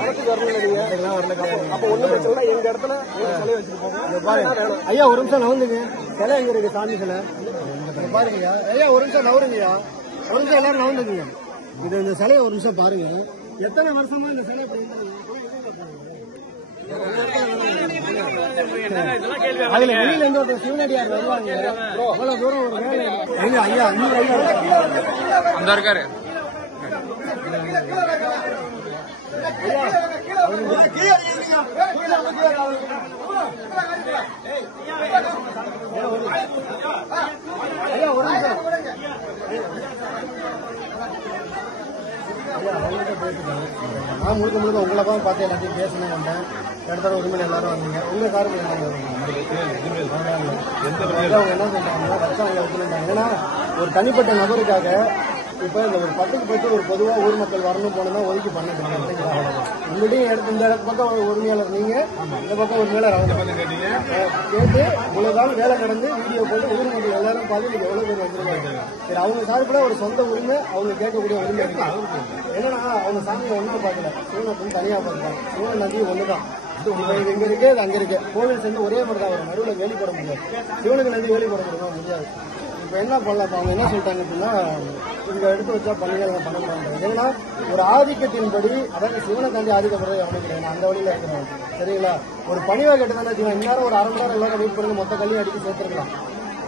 பணத்துக்கு வரல நீங்க வரல கிடையாது. அப்ப ஒண்ணு பிரச்சனை எங்க இடத்துல சிலை வச்சுட்டு போங்க. பாருங்க ஐயா, ஒரு நிமிஷம் நவுந்துங்க. சிலை எங்க இருக்கு? சாமி சிலை பாருங்க ஐயா, ஒரு நிமிஷம் நவருங்கய்யா. கொஞ்சம் எல்லாரும் நவந்துக்குங்க. இந்த சிலையை ஒரு நிமிஷம் பாருங்க. எத்தனை வருஷமா இந்த சிலை அதுல வெளியில இருந்து ஒரு சிவனடியார் வருவாங்க. அவ்வளவு தூரம் ஒரு வேலை ஐயா அந்த இருக்காரு ஐயா ஒரு நிமிஷம் நான் முழுக்க முழுக்க உங்களை தான் பார்த்து எல்லாத்தையும் பேசணும் வந்தேன். இடத்துல உரிமையில் எல்லாரும் வந்தீங்க. உங்க காரணம் என்ன சொல்றாங்க வச்சாங்க வச்சுருந்தாங்க. ஏன்னா ஒரு தனிப்பட்ட நபருக்காக இப்ப இந்த ஒரு 10க்கு 10 ஒரு பொதுவா ஊர் மக்கள் வரணும் போனா ஒதுக்கி பண்ணிட்டு உங்கள்கிட்ட எடுத்து இந்த பக்கம் உரிமையாளர் நீங்க, இந்த பக்கம் உரிமையாளர் அவங்க கேட்டு இவ்வளவுதான் வேலை நடந்து வீடியோ போட்டு ஊர் மக்கள் எல்லாரும் பார்த்து எவ்வளவு பேர் வந்துருவாங்க. சரி அவங்க சார்பில் ஒரு சொந்த உரிமை அவங்க கேட்கக்கூடிய உரிமை இருக்கு. என்னன்னா அவங்க சாமியை ஒன்னா பார்க்கல, சிவனை தனியா பார்க்கலாம். சிவன் நதி ஒண்ணுதான். இங்க இருக்கு, அது அங்க இருக்கு. கோவில் சேர்ந்து ஒரே மாதிரி தான் வரும். நடுவில் வேலி போட முடியாது. சிவனுக்கு நதி வேலி போட முடியாது. இப்ப என்ன பண்ணலாம், அவங்க என்ன சொல்லிட்டாங்க அப்படின்னா இங்க எடுத்து வச்சா பண்ணுங்க பண்ண முடியாது. ஏன்னா ஒரு ஆதிக்கத்தின்படி, அதாவது சிவனை தாண்டி ஆதிக்கப்படுறது அவனுக்கு கிடையாது. அந்த வழியில இருக்கிறாங்க. சரிங்களா? ஒரு பணிவா கேட்டதானே இந்நேரம் ஒரு 1/2 மணி நேரம் எல்லாரும் வெயிட் பண்ணி மொத்த கல்லையும் அடித்து சேர்த்துருக்கலாம்.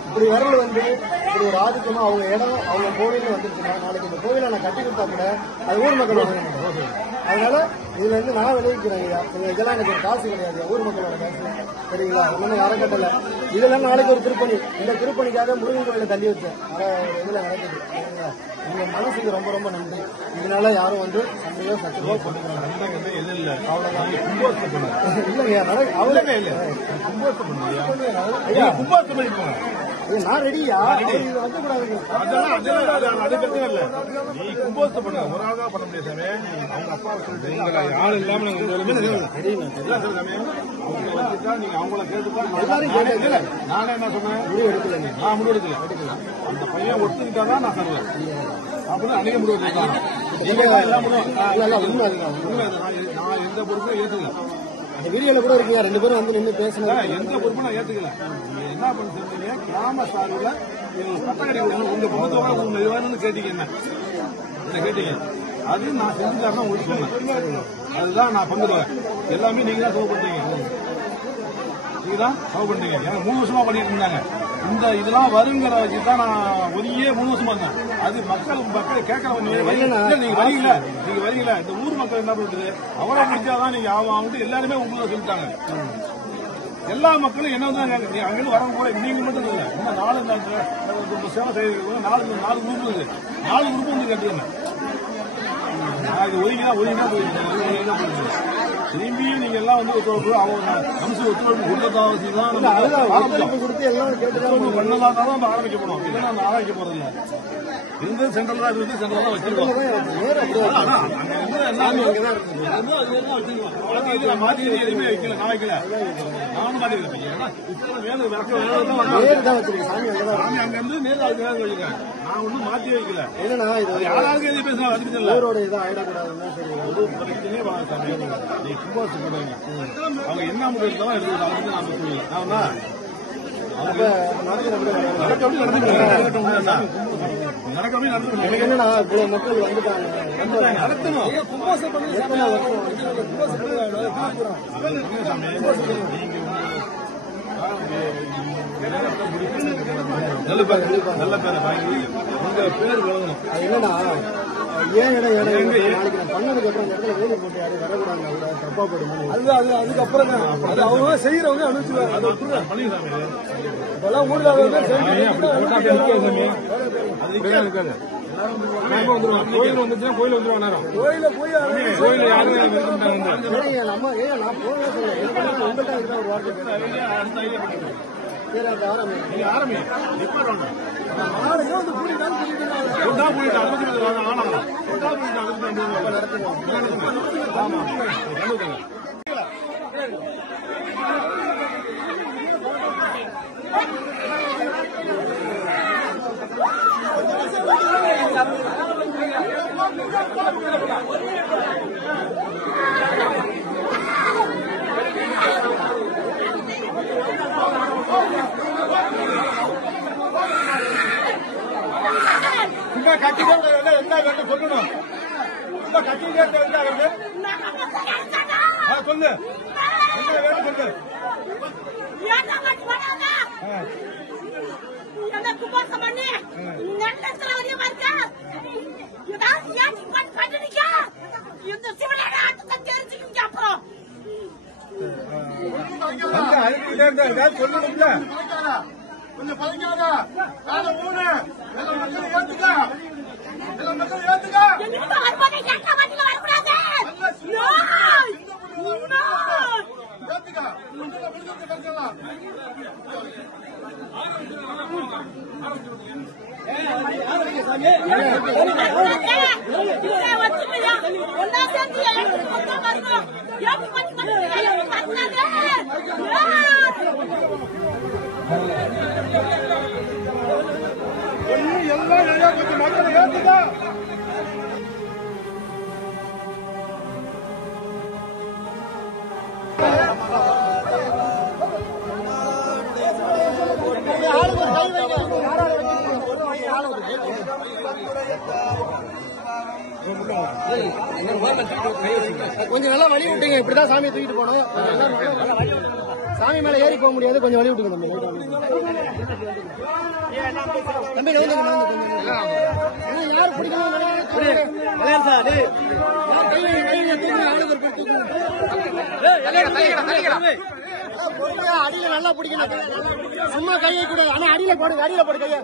இப்படி வரல இப்படி ஒரு ஆதிக்கமா அவங்க இடம் அவங்க கோவில்னு வந்துருச்சுன்னா நாளைக்கு இந்த கோவிலை நான் கட்டி கொடுத்தா கூட அது ஊர் மக்கள் வாங்க. அதனால இதுல இருந்து நான் விளைவிக்கிறேன். இதெல்லாம் எனக்கு ஒரு காசு கிடையாது, ஊர் மக்களோட காசு. சரிங்களா? ஒன்னும் யாரும் கட்டல. இதுல நாளைக்கு ஒரு திருப்பணி, இந்த திருப்பணிக்காக முருகன் கோயில தள்ளி வச்சேன். இதுல நடக்குது. சரிங்களா? உங்க மனசுக்கு ரொம்ப ரொம்ப நன்றி. இதனால யாரும் வந்து சண்டையோ சச்சரவோ போட்டுக்கிறாங்க. அவ்வளவுதான். நான் ரெடியா வந்துக்கூடாது. நீ கும்போஸ்ட் பண்ண ஒரு ஆள் தான் பண்ண முடியாது சாமி. அவங்க அப்பா சொல்லிட்டு ஆள் இல்லாம நீங்க அவங்கள கேட்டுக்கா. நானே என்ன சொன்னேன், முடிவு எடுக்கல. நான் முடிவு எடுக்கல. அந்த பையன் ஒத்துக்கிட்டாதான் நான் தருவேன் அப்படின்னு அன்னைக்கு முடிவு எடுத்துக்காங்க. நான் எந்த பொறுப்பும் ஏற்றுக்கல. வீடியோல கூட இருக்கீங்க, 2 பேரும் வந்து நின்று பேசணும். எந்த பொறுப்பும் நான் ஏற்றுக்கல. என்ன பண்ண சொல்றீங்க, கிராம சார்பில் பட்டக்கடி உங்க பொண்ணத்தோட உங்க வேணும்னு கேட்டீங்க. என்ன கேட்டீங்க, அது நான் செஞ்சுக்காரனா உங்களுக்கு சொன்னேன். அதுதான் நான் பங்குடுவேன். எல்லாமே நீங்க தான் சோகப்பட்டீங்க. நீங்க தான் சோகப்பட்டீங்க. ஏன்னா 3 வருஷமா பண்ணிட்டு இருந்தாங்க. இந்த இதெல்லாம் வருங்கிற வச்சுதான் நான் ஒதுங்கியே 3 வருஷமா இருந்தேன். அது மக்கள் கேட்கறவங்க நீங்க வரீங்களா, இந்த ஊர் மக்கள் என்ன பண்றது, அவரை முடிச்சாதான் நீங்க ஆகும். எல்லாருமே உங்களை சொல்லிட்டாங்க. எல்லா மக்களும் என்ன தான் அங்கிருந்து வரவங்க கூட நீங்க மட்டும் இல்லை, இன்னும் 4 சேவை செய்ய 4 குரூப் இருக்கு. 4 குரூப் வந்து கேட்டுருங்க. நான் இது ஒதுங்கிதான் போயிருக்கேன். திரும்பியும் நீங்க எல்லாம் வந்து அம்சம் ஒத்துழைப்பு கொடுத்ததாவது பண்ணதான் நம்ம ஆரம்பிக்க போனோம். இல்லைன்னா நம்ம ஆரம்பிக்க போறது இல்லை. இருந்து சென்ட்ரல் தான் இருந்து சென்ட்ரல் தான் வச்சிருக்கோம். மாத்தி எதுவுமே வைக்கல. நான் வைக்கல. நானும் மாத்தி சாமி அங்க இருந்து நேரில் அதுக்கு வேலை வச்சிருக்கேன். நான் ஒன்னும் மாத்தி வைக்கல. என்னன்னா யாராவது எது பேசுனா அதுக்கு ஊரோட இதை ஆயிடக்கூடாதுன்னா சரி வாங்க சாமி. நீ சும்மா சொல்லுவாங்க. அவங்க என்ன முடிவு இருந்தாலும் எடுத்துக்கிட்டாங்க. நான் சொல்லல. எனக்கு என்னன்னா இவ்வளவு மக்கள் வந்துட்டாங்க. நடத்தணும். நல்ல பேர் வாங்கி உங்க பேர் வழங்கணும். அது என்னன்னா ஏன் நாளைக்கு நான் பண்ணதுக்கு அப்புறம் இந்த இடத்துல வேலை போட்டு யாரும் வரக்கூடாது. தப்பா போடுங்க. அதுக்கப்புறம் அவங்க செய்யறவங்க அனுப்பிச்சுவாங்க. அதை பண்ணிடுறாங்க. இப்பெல்லாம் ஊர்ல கோயில் வந்துச்சுன்னா கோயில் வந்துருவாங்க. கோயில் யாரும் நம்ம நான் போகவே சொல்ல உங்கள்கிட்ட ஒரு வார்த்தை ஆரம்பி கட்டிதான் என்ன வேண்டும் சொல்லணும். கட்டிதான் சொல்லு என்ன வேணும் சொல்லு. சொல்லணும்ல கொஞ்சம் பழங்காத ஊரு ஏத்துக்க ஏத்துக்க எல்லாம் கொஞ்சம் மக்களை ஏத்துக்க. கொஞ்சம் நல்லா வழி விட்டுங்க. இப்படிதான் சாமியை தூக்கிட்டு போனோம். சாமி மேல ஏறி போக முடியாது. கொஞ்சம் வழி விட்டுங்க தம்பி. யாரு பிடிக்கணும் அடியில நல்லா பிடிக்கணும். சும்மா கையை கூட ஆனா அடியில போடுங்க. அடியில போடு கையை.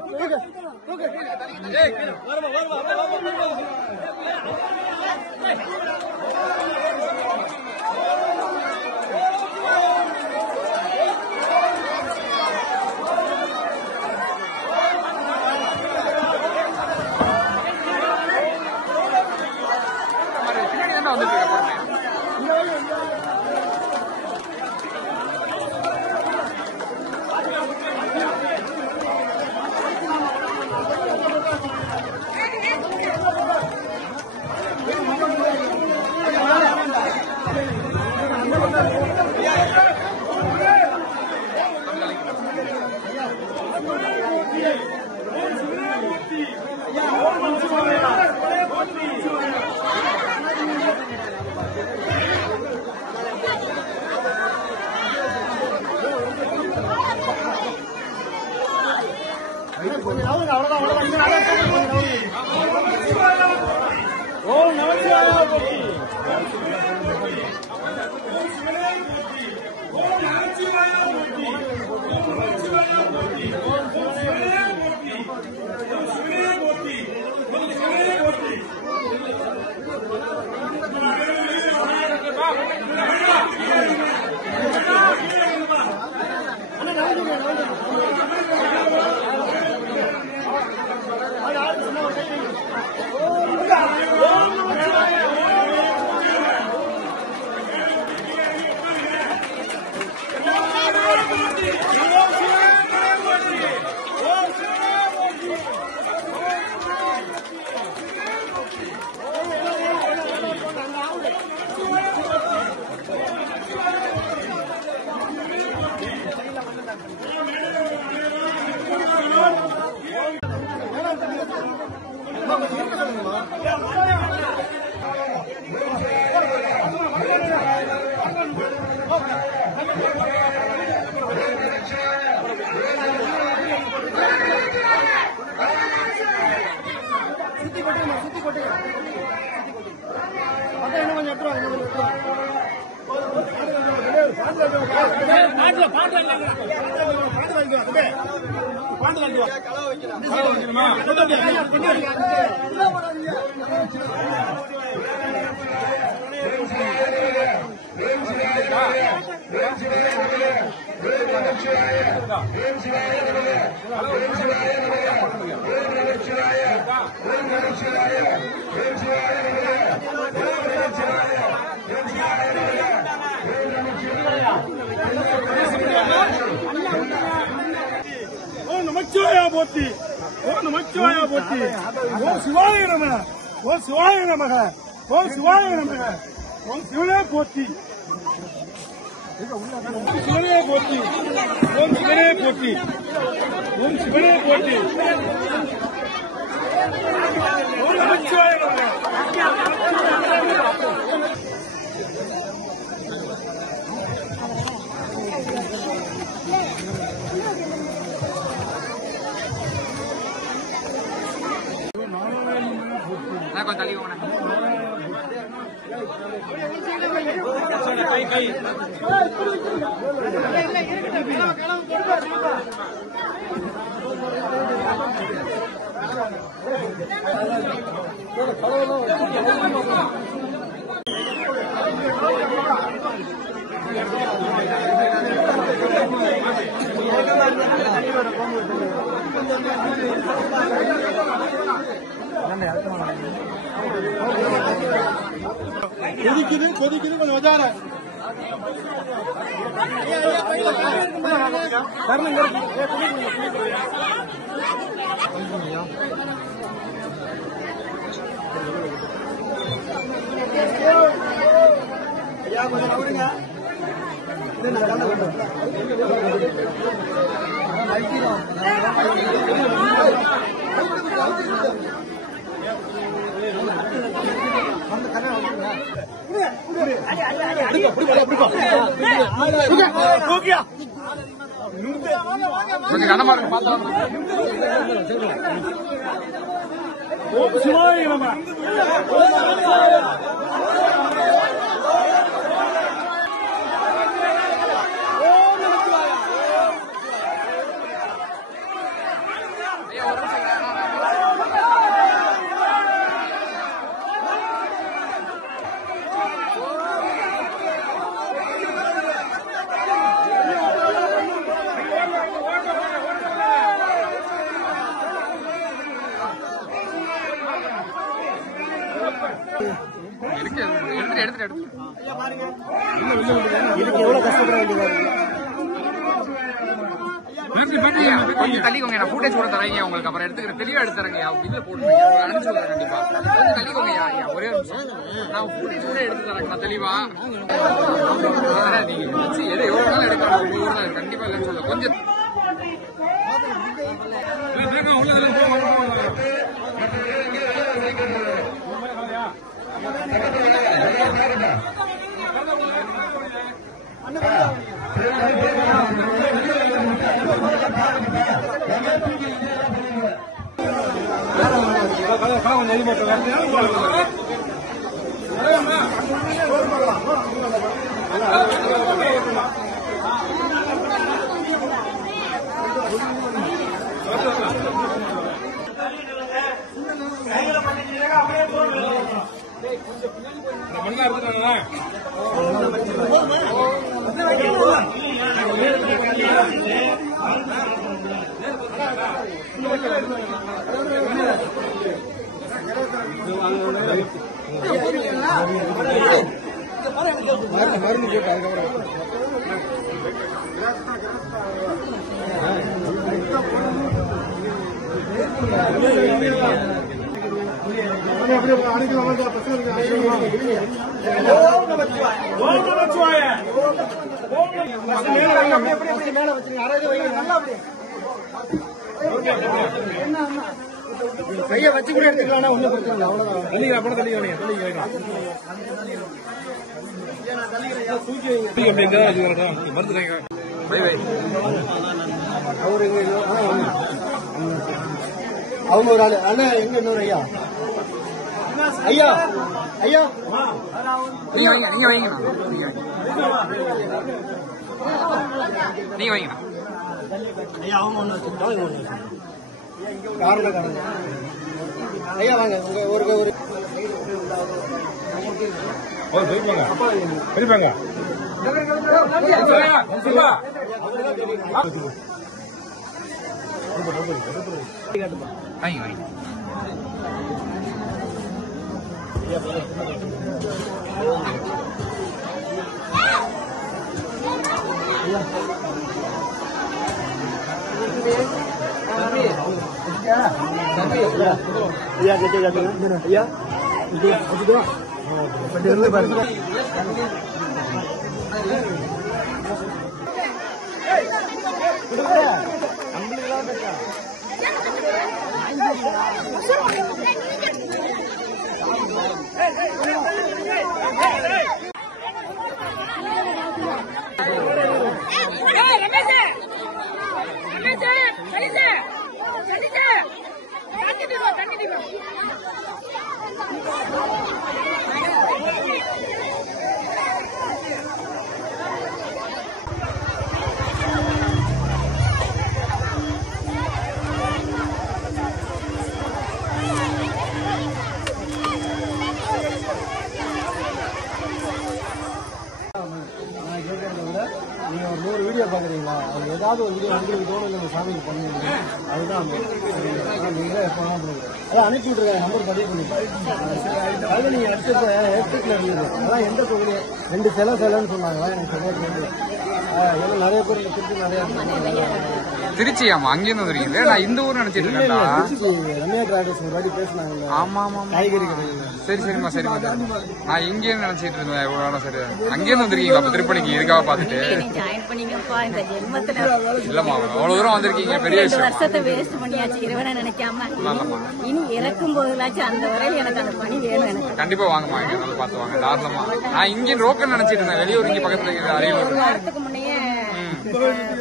நமச்சிவாயா போற்றி, ஓம் நமச்சிவாயா போற்றி, ஓம் சிவாய நம, ஓம் சிவாய நமக, ஓம் சிவாய நமக, ஓம் சிவனே போற்றி, ஓம் சிவனே போற்றி, ஓம் சிவனே போற்றி, ஓம் சிவனே போற்றி. கொஞ்சம் தள்ளி போங்க. கொதிக்குது கொதிக்குது கொஞ்சம் வச்சார ஐயா கொஞ்சம் நவருங்க. கொஞ்சம் கனமா இருக்கு பார்த்தா இதுக்கு எவ்வளவு கஷ்டப்பட வேண்டியதா இருக்கு. கொஞ்சம் தள்ளிக்கோங்க. நான் ஃபுட்டேஜ் கூட தரேங்க உங்களுக்கு. அப்புறம் எடுத்துக்கிறேன். தெளிவா எடுத்துறேங்க. இதுல போட்டு அனுப்பிச்சு விடுறேன் கண்டிப்பா. கொஞ்சம் தள்ளிக்கோங்க. ஒரே நிமிஷம் நான் ஃபுட்டேஜ் கூட எடுத்து தரேங்க. நான் தெளிவா நீங்க எது எவ்வளவு நாள் எடுக்கலாம் கண்டிப்பா இல்லைன்னு சொல்ல. கொஞ்சம் கைய வச்சு கூட எடுத்துக்கலாம். ஒண்ணு பிரச்சனை இல்லை. அவரு அவங்க ஒரு ஆளு. அண்ணா எங்க இன்னொரு ஐயா ஐயா ஐயா நீங்க வைங்க. நீங்க வைங்க. நீங்க வைங்க. ஐயா அவங்க ஒண்ணு வச்சுக்கிட்டோம். காரணம் ஐயா வாங்க. உங்க ஒரு பெரியப்பாங்க வைங்க வைங்க. ஐயா கேட்டே ஐயா இருந்து பாருங்க. நம்மளுக்கு நீங்க ஒரு 100 வீடியோ பாக்குறீங்களா, அது ஏதாவது ஒரு வீடியோ உங்களுக்கு தோணும் நம்ம சாமிக்கு பண்ணுவீங்க, அதுதான் நீங்களே எப்போ அதான் அனுப்பி விட்டுருக்காங்க, நம்பர் பதிவு பண்ணிருக்கேன். அது நீங்க எடுத்துப்ப ஹெட்செட்ல இருந்தது, அதான் எந்த கோவில் 2 சிலைன்னு சொன்னாங்களா, எனக்கு சரியா தெரியல. ஏன்னா நிறைய பேர் இந்த திருச்சி நிறைய திருச்சி. ஆமா, அங்கேயும் வந்துருக்கீங்க. நான் இந்த ஊர் நினைச்சிட்டு இருக்கேன். ரம்யா டிராவல்ஸ் ஒரு வாட்டி பேசினாங்க. ஆமா ஆமா, காய்கறி கடையில். சரி சரிம்மா சரிம்மா. நான் இங்கேயும் நினைச்சிட்டு இருந்தேன் எவ்வளவு நாளா. சரி, அங்கேயும் வந்துருக்கீங்களா அப்ப திருப்பணிக்கு? இதுக்காக பாத்துட்டு இல்லம்மா, அவ்வளவு தூரம் வந்திருக்கீங்க, பெரிய விஷயம். வருஷத்தை வேஸ்ட் பண்ணியாச்சு இறைவனை நினைக்காம. இனி இறக்கும் போதுலாச்சும் அந்த வரையில் எனக்கு அந்த பணி வேணும். எனக்கு கண்டிப்பா வாங்கம்மா, இங்க நல்லா பார்த்து வாங்க தாராளமா. நான் இங்கே ரோக்கல் நினைச்சிட்டு இருந்தேன், வெளியூர் இங்க பக்கத்துல இருக்கிற அரியலூர். வாரத்துக்கு முன்னையே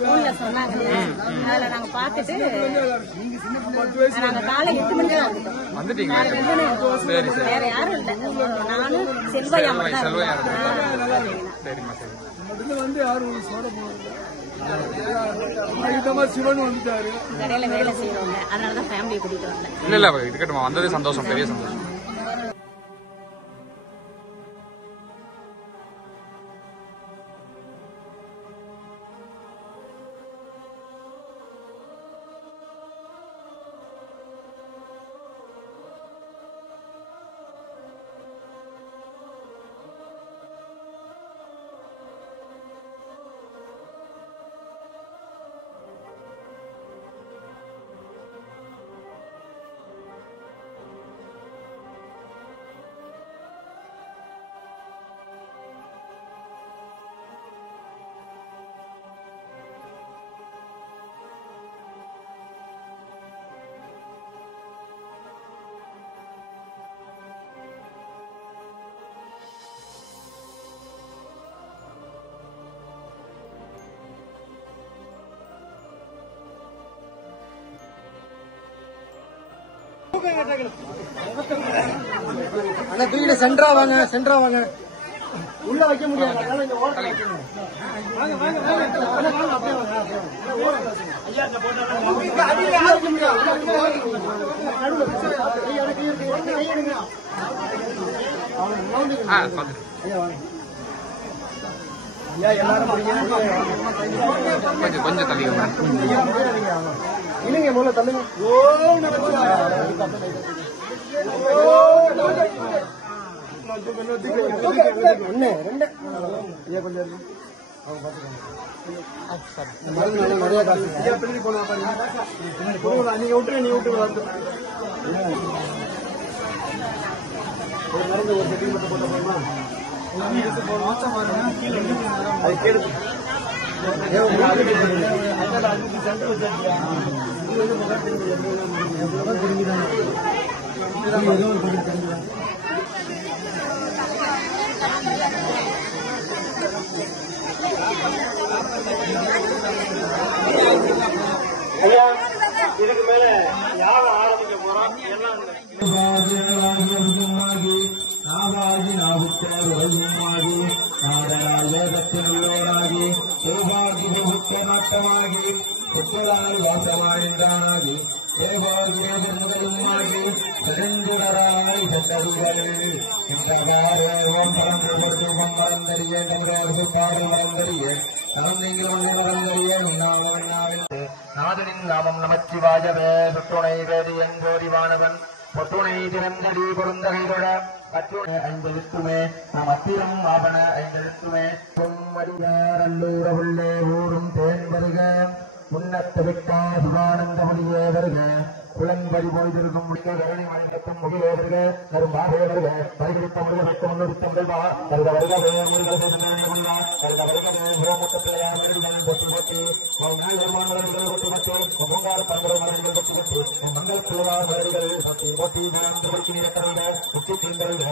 போன்ல சொன்னாங்க, அதுல நாங்க பாத்துட்டு நாங்க காலை 8 மணிக்கு வந்துட்டீங்க. சரி சரி, வேற யாரும் இல்ல, நானும் செல்வையா மட்டும். செல்வையா சரிம்மா சரி. சிவன் வந்துட்டாரு, கடையில வேலை செய்யறவங்க, அதனாலதான் ஃபேமிலியை கூட்டிட்டு வந்தேன். இல்ல இல்ல, இருக்கட்டும், வந்ததே சந்தோஷம், பெரிய சந்தோஷம். ஆனா வீடு சென்ட்ரா வாங்க உள்ள வைக்க முடியாது. கொஞ்சம் தள்ளி இல்லைங்க, முதல்ல தள்ளுங்க. ஒண்ணு 2 ஐயா கொஞ்சம் இருக்கு, அவங்க பாத்துக்கோங்க. நிறைய காசு பின்னாடி போனா நீங்க விட்டு ஒரு மருந்து ஒரு செடி மட்டும் போட்ட போமா அது கேடு. ஐயா, இதுக்கு மேல யாரும் ஆரம்பிக்க போறோம். வாசமாயிருந்தானாகி தேவாதி சரஞ்சராய் ஓம் பரந்தோம் பரந்தறிய பாடல் வளர்ந்தறிய நாதனின் நாமம் நமச்சிவாயவே சுற்றுணை வேதி என்போரிவானவன் பொற்றுணை திறந்தடி பொருந்தகைதொட கற்றுணை 5 எழுத்துமே நாம் அத்திரம் ஆவண 5 எழுத்துமே பொம்மடியாரல்லூரவுள்ளே ஊரும் தேன் வருக உன்னத்த விட்டா சிவானந்த மொழியே வருக குளம்படி போய்திருக்கும் முடிக்க கருணை மணிக்கத்தும் முகிலேவருக கரும்பாகேவருக பரிகரித்த முருக வெட்ட முன்னுரித்த முதல்வா கருத வருகவே முருகல் முருகா கருத வருகவே புரோமுத்த பிள்ளையார் மருடிகள் பொட்டி பொட்டி நாள் வருமானவர்கள் பொட்டி பொட்டி பொங்கார பரம்பரை மலர்கள் பொட்டி பொட்டி மங்கள பிள்ளையார் மலர்கள் பொட்டி பொட்டி வாழ்ந்து பொட்டி நிறக்கரையில முட்டி தீந்தருக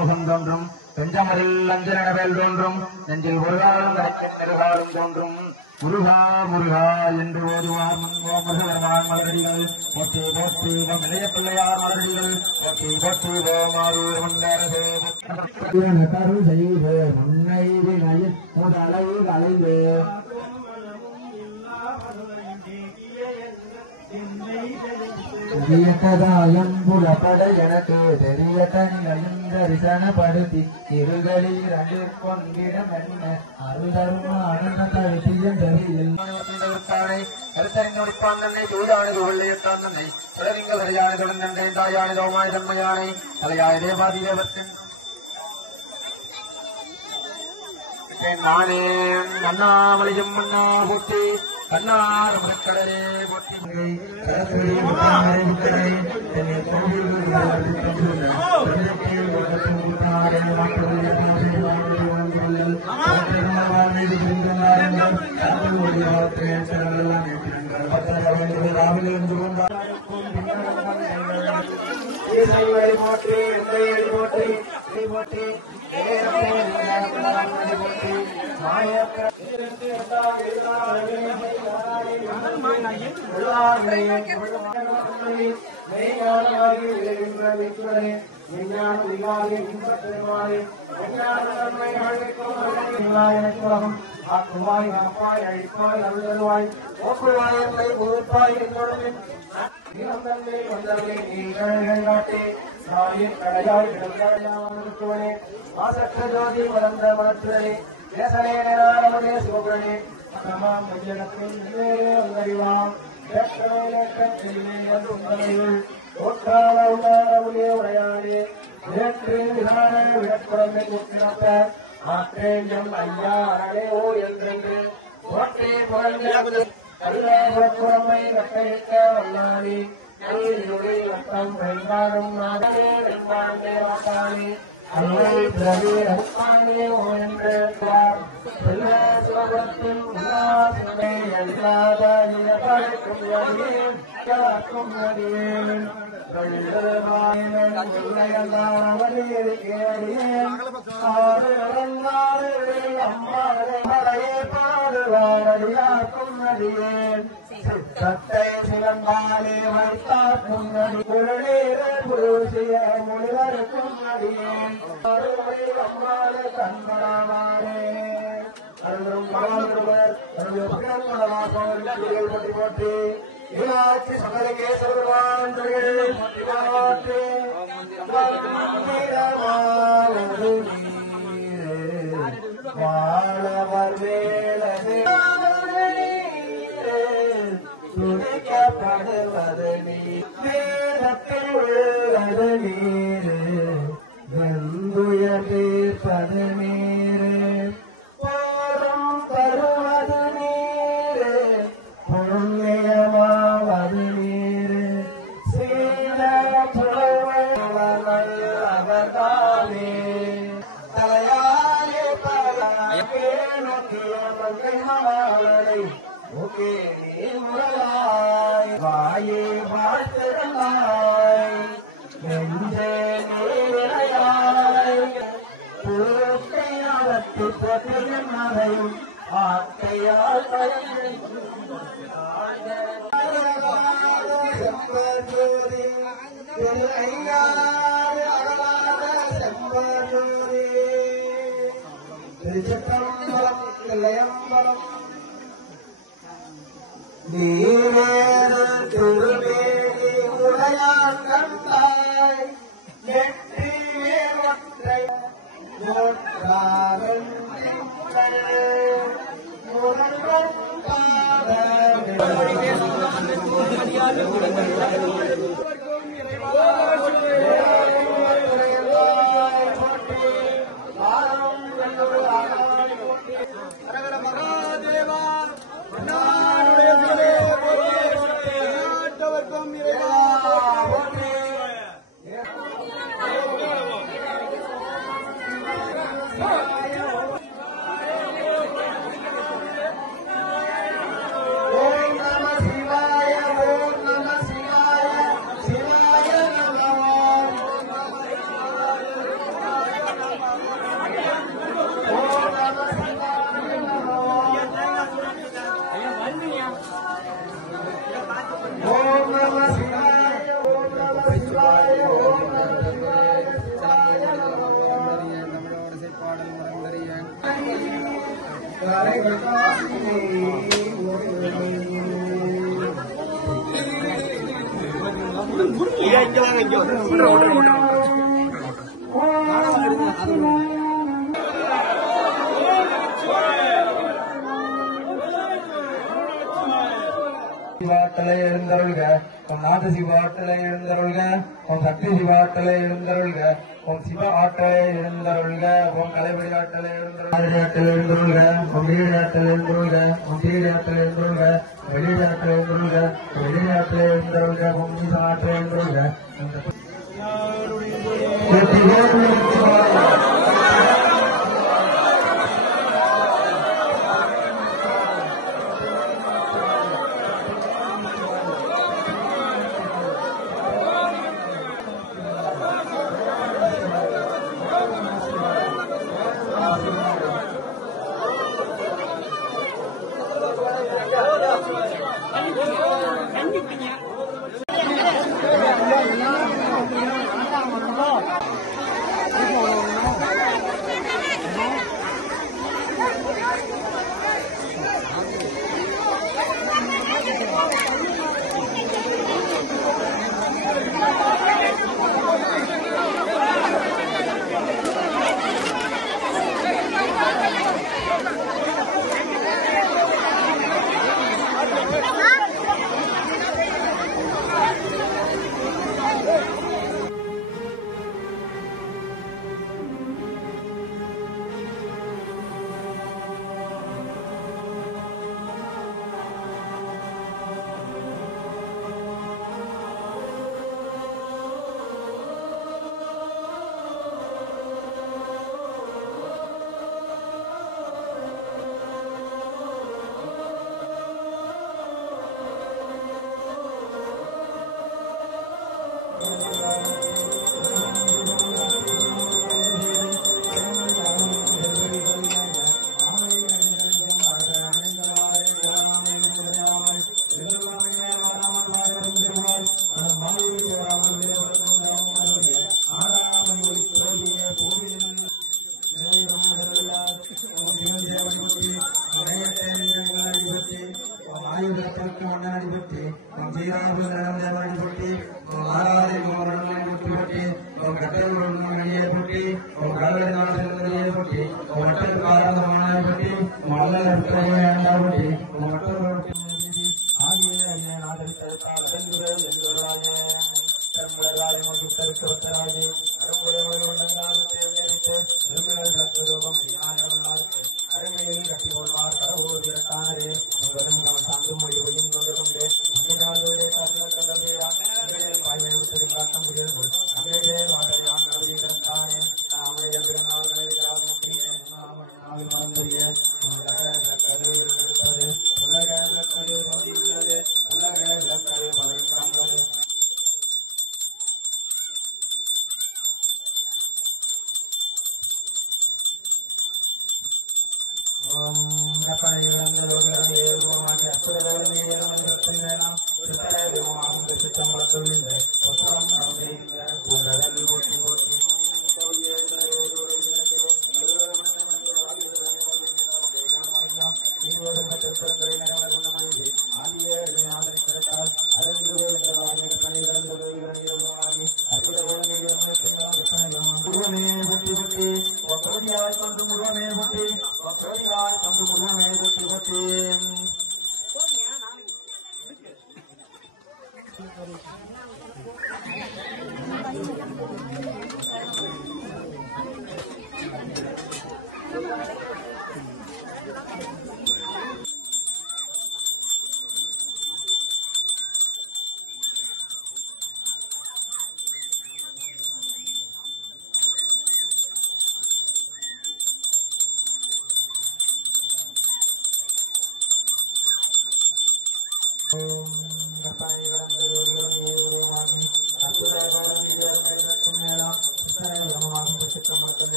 முகம் தோன்றும் பெஞ்சமரில் அஞ்சனவேல் தோன்றும் நெஞ்சில் ஒரு காலம் கிடைக்கும் நெருகாலும் தோன்றும் முருகா முருகா என்று ஓதுவார் முன்வோ முருகன் மலரடிகள் போற்றி போற்றி இளைய பிள்ளையார் மலரடிகள் போற்றி போற்றி ஓமாரூர் முன்னரசே கரு செய்வே முன்னை வினையில் முதலை கலைவே தெரியதாயம் புலப்பட எனக்கு தெரிய தனியும் தரிசனப்படுத்தி திருகளில் அடிற்கொண்டிடம் என்ன அருதர்ம ஆனந்த தரிசியம் தெரிவித்தானே கருத்தறிந்துடிப்பான் தன்னை தூதானது உள்ளையத்தான் தன்னை உலகிங்கள் சரியான தொடர்ந்தே தாயானி தோமாய் தன்மையானை தலையாய தேவாதி தேவத்தின் நானே அண்ணாமலையும் மன்னா போற்றி கண்ணார் மக்களே போற்றி சரஸ்வதி முக்கடை என்னை போற்றி போற்றி போற்றி ஆசக்தி வளர்ந்த மனத்துடனே தேசனே நேராரமுதே சிவபுரணே அகமாம் மையகத்தின் நிலையே வந்தறிவாம் ஒற்றான உள்ளாரமுதே உரையாடே விரற்று விதான விடக்குழந்தை கூட்டினத்த ஆற்றேயம் ஐயா அரணே ஓ என்றென்று போற்றி புகழ்ந்து குழம்பை கட்டளிக்க வல்லானே வட்டம் வெண்பாடும் நாடே வெண்பாண்டே வாக்கானே அல்லை பிறவி அப்பானே ஓ என்று சிவபுரத்தில் உல்லாசனை அல்லாத நிலப்படைக்கும் நடிகேக்கும் நடிகேன் சத்தை சிலம்பாலே வைத்தாக்கும் நடி குழநீர புருஷிய முனிவருக்கும் நடிகேன் அம்மாள கண்படாமாரே அருளும் பகவான் போற்றி போற்றி ீராட்சி சமரகே சர்வான் போற்றி வாழவர் வேளது துடிக்கப்படுவது நீரத்தில் உள்ளது நீரு வெந்துயர் தீர்ப்பது நீரு போரும் தருவது நீரு புண்ணியமாவது நீரு சீன புலவர்கள் அவர்தானே தலையாலே பலகே நோக்கிய மங்கை மலாளை ஓகே நீ முரலாய் வாயே வாழ்த்திருந்தாய் நெஞ்சே நீரையாய் பூர்த்தியாவத்தை போற்றியும் அதையும் ஆக்கையால் செம்பூரி செம்பூரி திருச்சிற்றம்பலம் இல்லையம்பலம் நீரேறு திருவேணி உடையான் கண்டாய் நெற்றியே ஒற்றை முதல்வன் காத சிவாட்டலை எழுந்தருள்க உன் நாத சிவாட்டலை எழுந்தருள்க உன் சக்தி சிவாட்டலை எழுந்தருள்க உன் சிவ ஆற்றலை எழுந்தருள்க உன் கலைபடி ஆற்றலை எழுந்தருள்க உன் வீடு ஆற்றல் எழுந்தருள்க உன் தீடு ஆற்றல் எழுந்தருள்க வெளியீடு ஆற்றல் எழுந்தருள்க வெளியே ஆற்றலை எழுந்தருள்க உன் மீச ஆற்றலை எழுந்தருள்க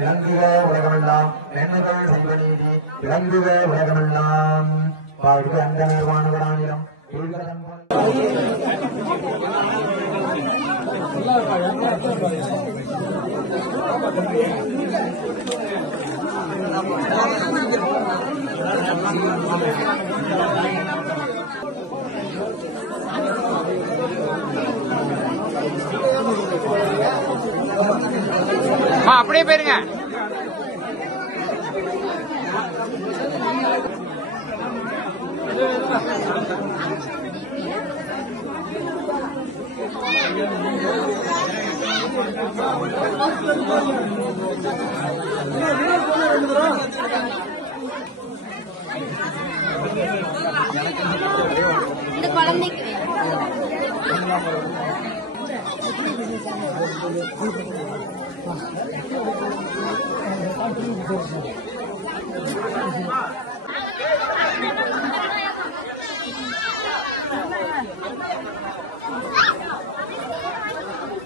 விளங்குக உலகமெல்லாம் எண்ணங்கள் செல்வநீதி விளங்குக உலகமெல்லாம் வாழ்க அந்த நிர்வாணகடானிலம் அப்படியே போயிருங்க. இந்த குழந்தைக்கு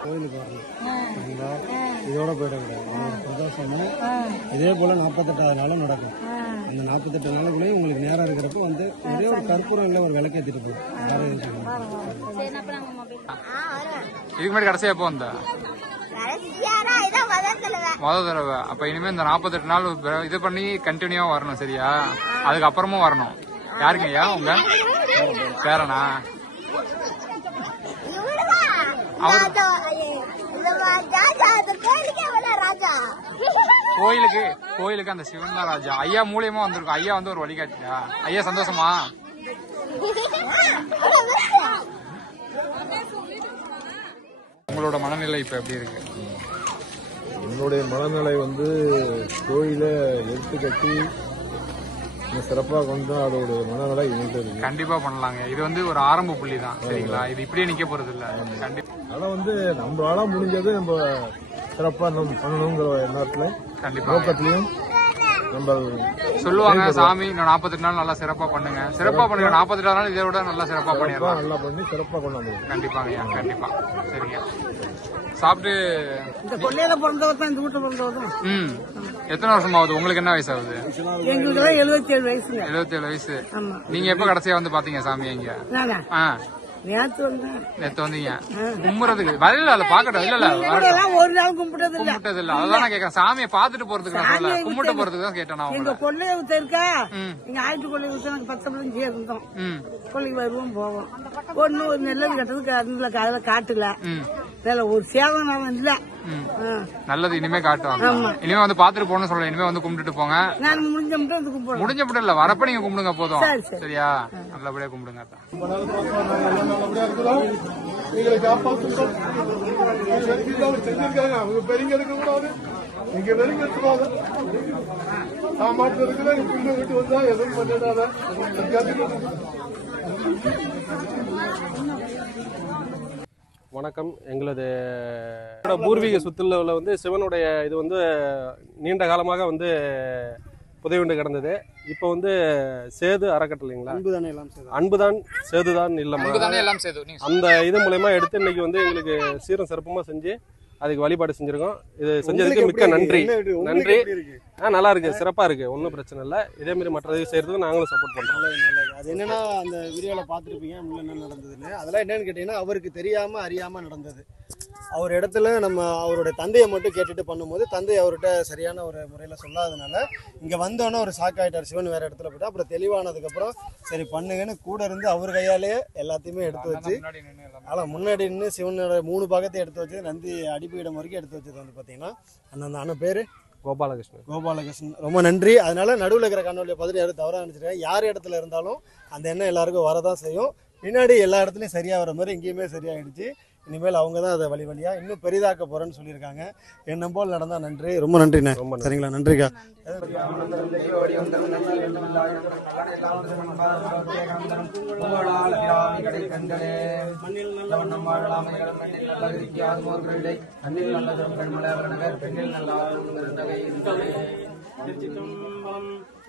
கோயிலுக்கு வரணும். இதோட போயிடக்கூடாது. பிரதோஷம் இதே போல 48வது நாளும் நடக்கும். அந்த 48 நாளுக்குள்ளேயும் உங்களுக்கு நேரம் இருக்கிறப்ப வந்து ஒரே ஒரு கற்பூரம் இல்லை ஒரு விளக்கேற்றிட்டு போகும். இதுக்கு முன்னாடி கடைசியா எப்போ வந்த முதல் தடவை? அப்ப இனிமே இந்த 48 நாள் இது பண்ணி கண்டினியூவா வரணும், சரியா? அதுக்கப்புறமும் வரணும். யாருங்க ஐயா உங்க பேரனா? கோயிலுக்கு அந்த சிவன் தான் ராஜா. ஐயா மூலியமா வந்திருக்கும். ஐயா வந்து ஒரு வழிகாட்டியா? ஐயா சந்தோஷமா? உங்களோட மனநிலை இப்ப எப்படி இருக்கு? என்னுடைய மனநிலை வந்து கோயிலை எடுத்து கட்டி சிறப்பா கொண்டு அதோட மனநிலை இணைந்து இருக்கு. கண்டிப்பா பண்ணலாங்க. இது வந்து ஒரு ஆரம்ப புள்ளி தான், சரிங்களா? இது இப்படியே நிக்க போறது இல்ல. கண்டிப்பா ஆனா வந்து நம்மளால முடிஞ்சது நம்ம சிறப்பா நம்ம பண்ணணுங்கிற எண்ணத்துல கண்டிப்பா நோக்கத்திலையும் நம்ம சொல்லுவாங்க. சாமி இன்னும் 48 நாள் நல்லா சிறப்பா பண்ணுங்க, சிறப்பா பண்ணுங்க. 48 நாள் இதை விட நல்லா சிறப்பா பண்ணிடலாம். நல்லா பண்ணி சிறப்பா கொண்டாந்து கண்டிப்பாங்க. கண்டிப்பா. சரிங்க. சாப்பிட்டு இந்த கொள்ளையில பிறந்தவர் தான், இந்த வீட்டுல பிறந்தவர் தான். எத்தனை வருஷம் ஆகுது? உங்களுக்கு என்ன வயசு ஆகுது? எங்களுக்கு 77 வயசுங்க. 77 வயசு. ஆமா. நீங்க எப்ப கடைசியா வந்து பாத்தீங்க சாமி? இங்க நேத்து வந்தேன். நேத்து வந்தீங்க கும்புறதுக்கு? வரல இல்ல பாக்கட்டும். இல்ல ஒரு நாள் கும்பிட்டது இல்ல. கும்பிட்டது இல்ல. அதான் நான் கேட்கறேன். சாமியை பாத்துட்டு போறதுக்கு நான் சொல்ல, கும்பிட்டு போறதுக்கு தான் கேட்டேன். நான் எங்க கொள்ளைய வித்த இருக்கா, எங்க ஆயிட்டு கொள்ளைய வித்து நாங்க 10 பேரும் இருந்தோம். கொள்ளைக்கு வருவோம் போவோம். ஒன்னும் ஒரு நெல்லது கட்டதுக்கு அதுல காலையில காட்டுல ஒரு சேதம் இல்ல. நல்லது. இனிமே காட்டுவாங்க. இனிமே வந்து பாத்துட்டு போகணும்னு சொல்ல. இனிமே வந்து கும்பிட்டுட்டு போங்க. நான் முடிஞ்ச மட்டும் வந்து கும்பிடுறேன். முடிஞ்ச மட்டும் இல்ல, வரப்ப நீங்க கும்பிடுங்க போதும், சரியா? நல்லபடியா கும்பிடுங்க. எங்களை காப்பாற்றுங்கள். செஞ்சிருக்காங்க. அவங்க பெருங்க இருக்கக்கூடாது, இங்க நெருங்க கூடாது. சாமாட்டு இருக்கிற புண்ணு விட்டு வந்தா எதுவும் பண்ணிடாத. வணக்கம். எங்களது பூர்வீக சொத்துல வந்து சிவனுடைய இது வந்து நீண்ட காலமாக வந்து புதையுண்டு கிடந்தது. இப்போ வந்து சேது அறக்கட்டளைங்களா, அன்புதான் சேதுதான் இல்லமா, அந்த இது மூலயமா எடுத்து இன்னைக்கு வந்து எங்களுக்கு சீரும் சிறப்புமா செஞ்சு அதுக்கு வழிபாடு செஞ்சிருக்கோம். இது செஞ்சதுக்கு மிக்க நன்றி. நன்றி. நல்லா இருக்கு, சிறப்பா இருக்கு, ஒன்றும் பிரச்சனை இல்லை. இதே மாதிரி மற்ற இது செய்யறதுக்கு நாங்களும் சப்போர்ட் பண்றோம். அது என்னன்னா அந்த வீடியோல பாத்துருப்பீங்க என்ன நடந்ததுன்னு. அதெல்லாம் என்னன்னு கேட்டீங்கன்னா அவருக்கு தெரியாம அறியாம நடந்தது. அவர் இடத்துல நம்ம அவருடைய தந்தையை மட்டும் கேட்டுட்டு பண்ணும்போது தந்தை அவர்கிட்ட சரியான ஒரு முறையில் சொல்லாதனால இங்கே வந்தோன்னே ஒரு ஷாக் ஆகிட்டார். சிவன் வேறு இடத்துல போய்ட்டு அப்புறம் தெளிவானதுக்கப்புறம் சரி பண்ணுங்கன்னு கூட இருந்து அவர் கையாலேயே எல்லாத்தையுமே எடுத்து வச்சு ஆனால் முன்னாடி நின்று சிவனோட 3 பாகத்தையும் எடுத்து வச்சது நந்தி அடிப்பீடம் வரைக்கும் எடுத்து வச்சது வந்து பார்த்தீங்கன்னா அந்த அண்ணன் பேர் கோபாலகிருஷ்ணன். ரொம்ப நன்றி. அதனால நடுவில் இருக்கிற காணொலியை பார்த்துட்டு யாரும் தவறாக நினச்சிருக்கேன். யார் இடத்துல இருந்தாலும் அந்த எண்ணம் எல்லாருக்கும் வரதான் செய்யும். பின்னாடி எல்லா இடத்துலையும் சரியாக வர மாதிரி இங்கேயுமே சரியாயிடுச்சு. இனிமேல் அவங்க தான் அதை வழியாக இன்னும் பெரிதாக்க போகிறேன்னு சொல்லியிருக்காங்க. எண்ணம் போல் நடந்தால் நன்றி. ரொம்ப நன்றிண்ணே. சரிங்களா? நன்றிக்கா.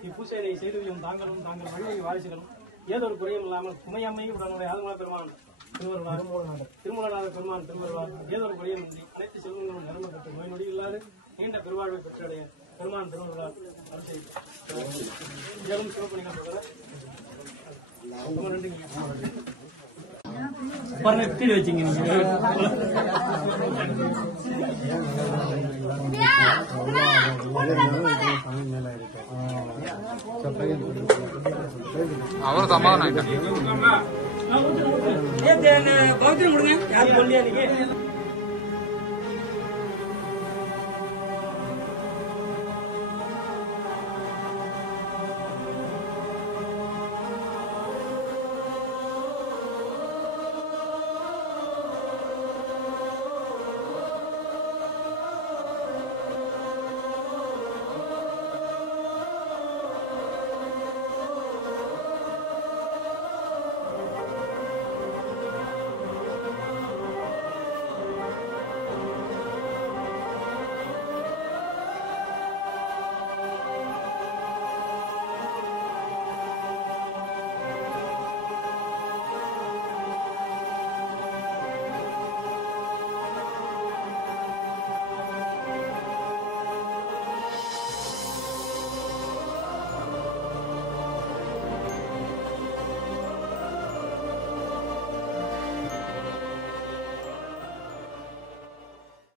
இப்பூசையை செய்து தாங்களும் தாங்கள் வழியை வாரிசுகளும் ஏதொரு குறையும் இல்லாமல் உமையம்மை உடனுடைய ஆத்மா பெருமான் திருமூலநாதர் பெருமான் திருமருவார் ஏதொரு குறையும் இன்றி அனைத்து செல்வங்களும் நிரம்ப பெற்று நோய் நொடி இல்லாது நீண்ட பெருவாழ்வை பெற்றடைய பெருமான் திருமருவார் மேலும் சிவப்பணிகள் ரொம்ப நன்றி. கீழே வச்சிங்க அவரும் சமாதானம் பௌத்திரம் கொடுங்க. யார் சொல்லியா நீங்க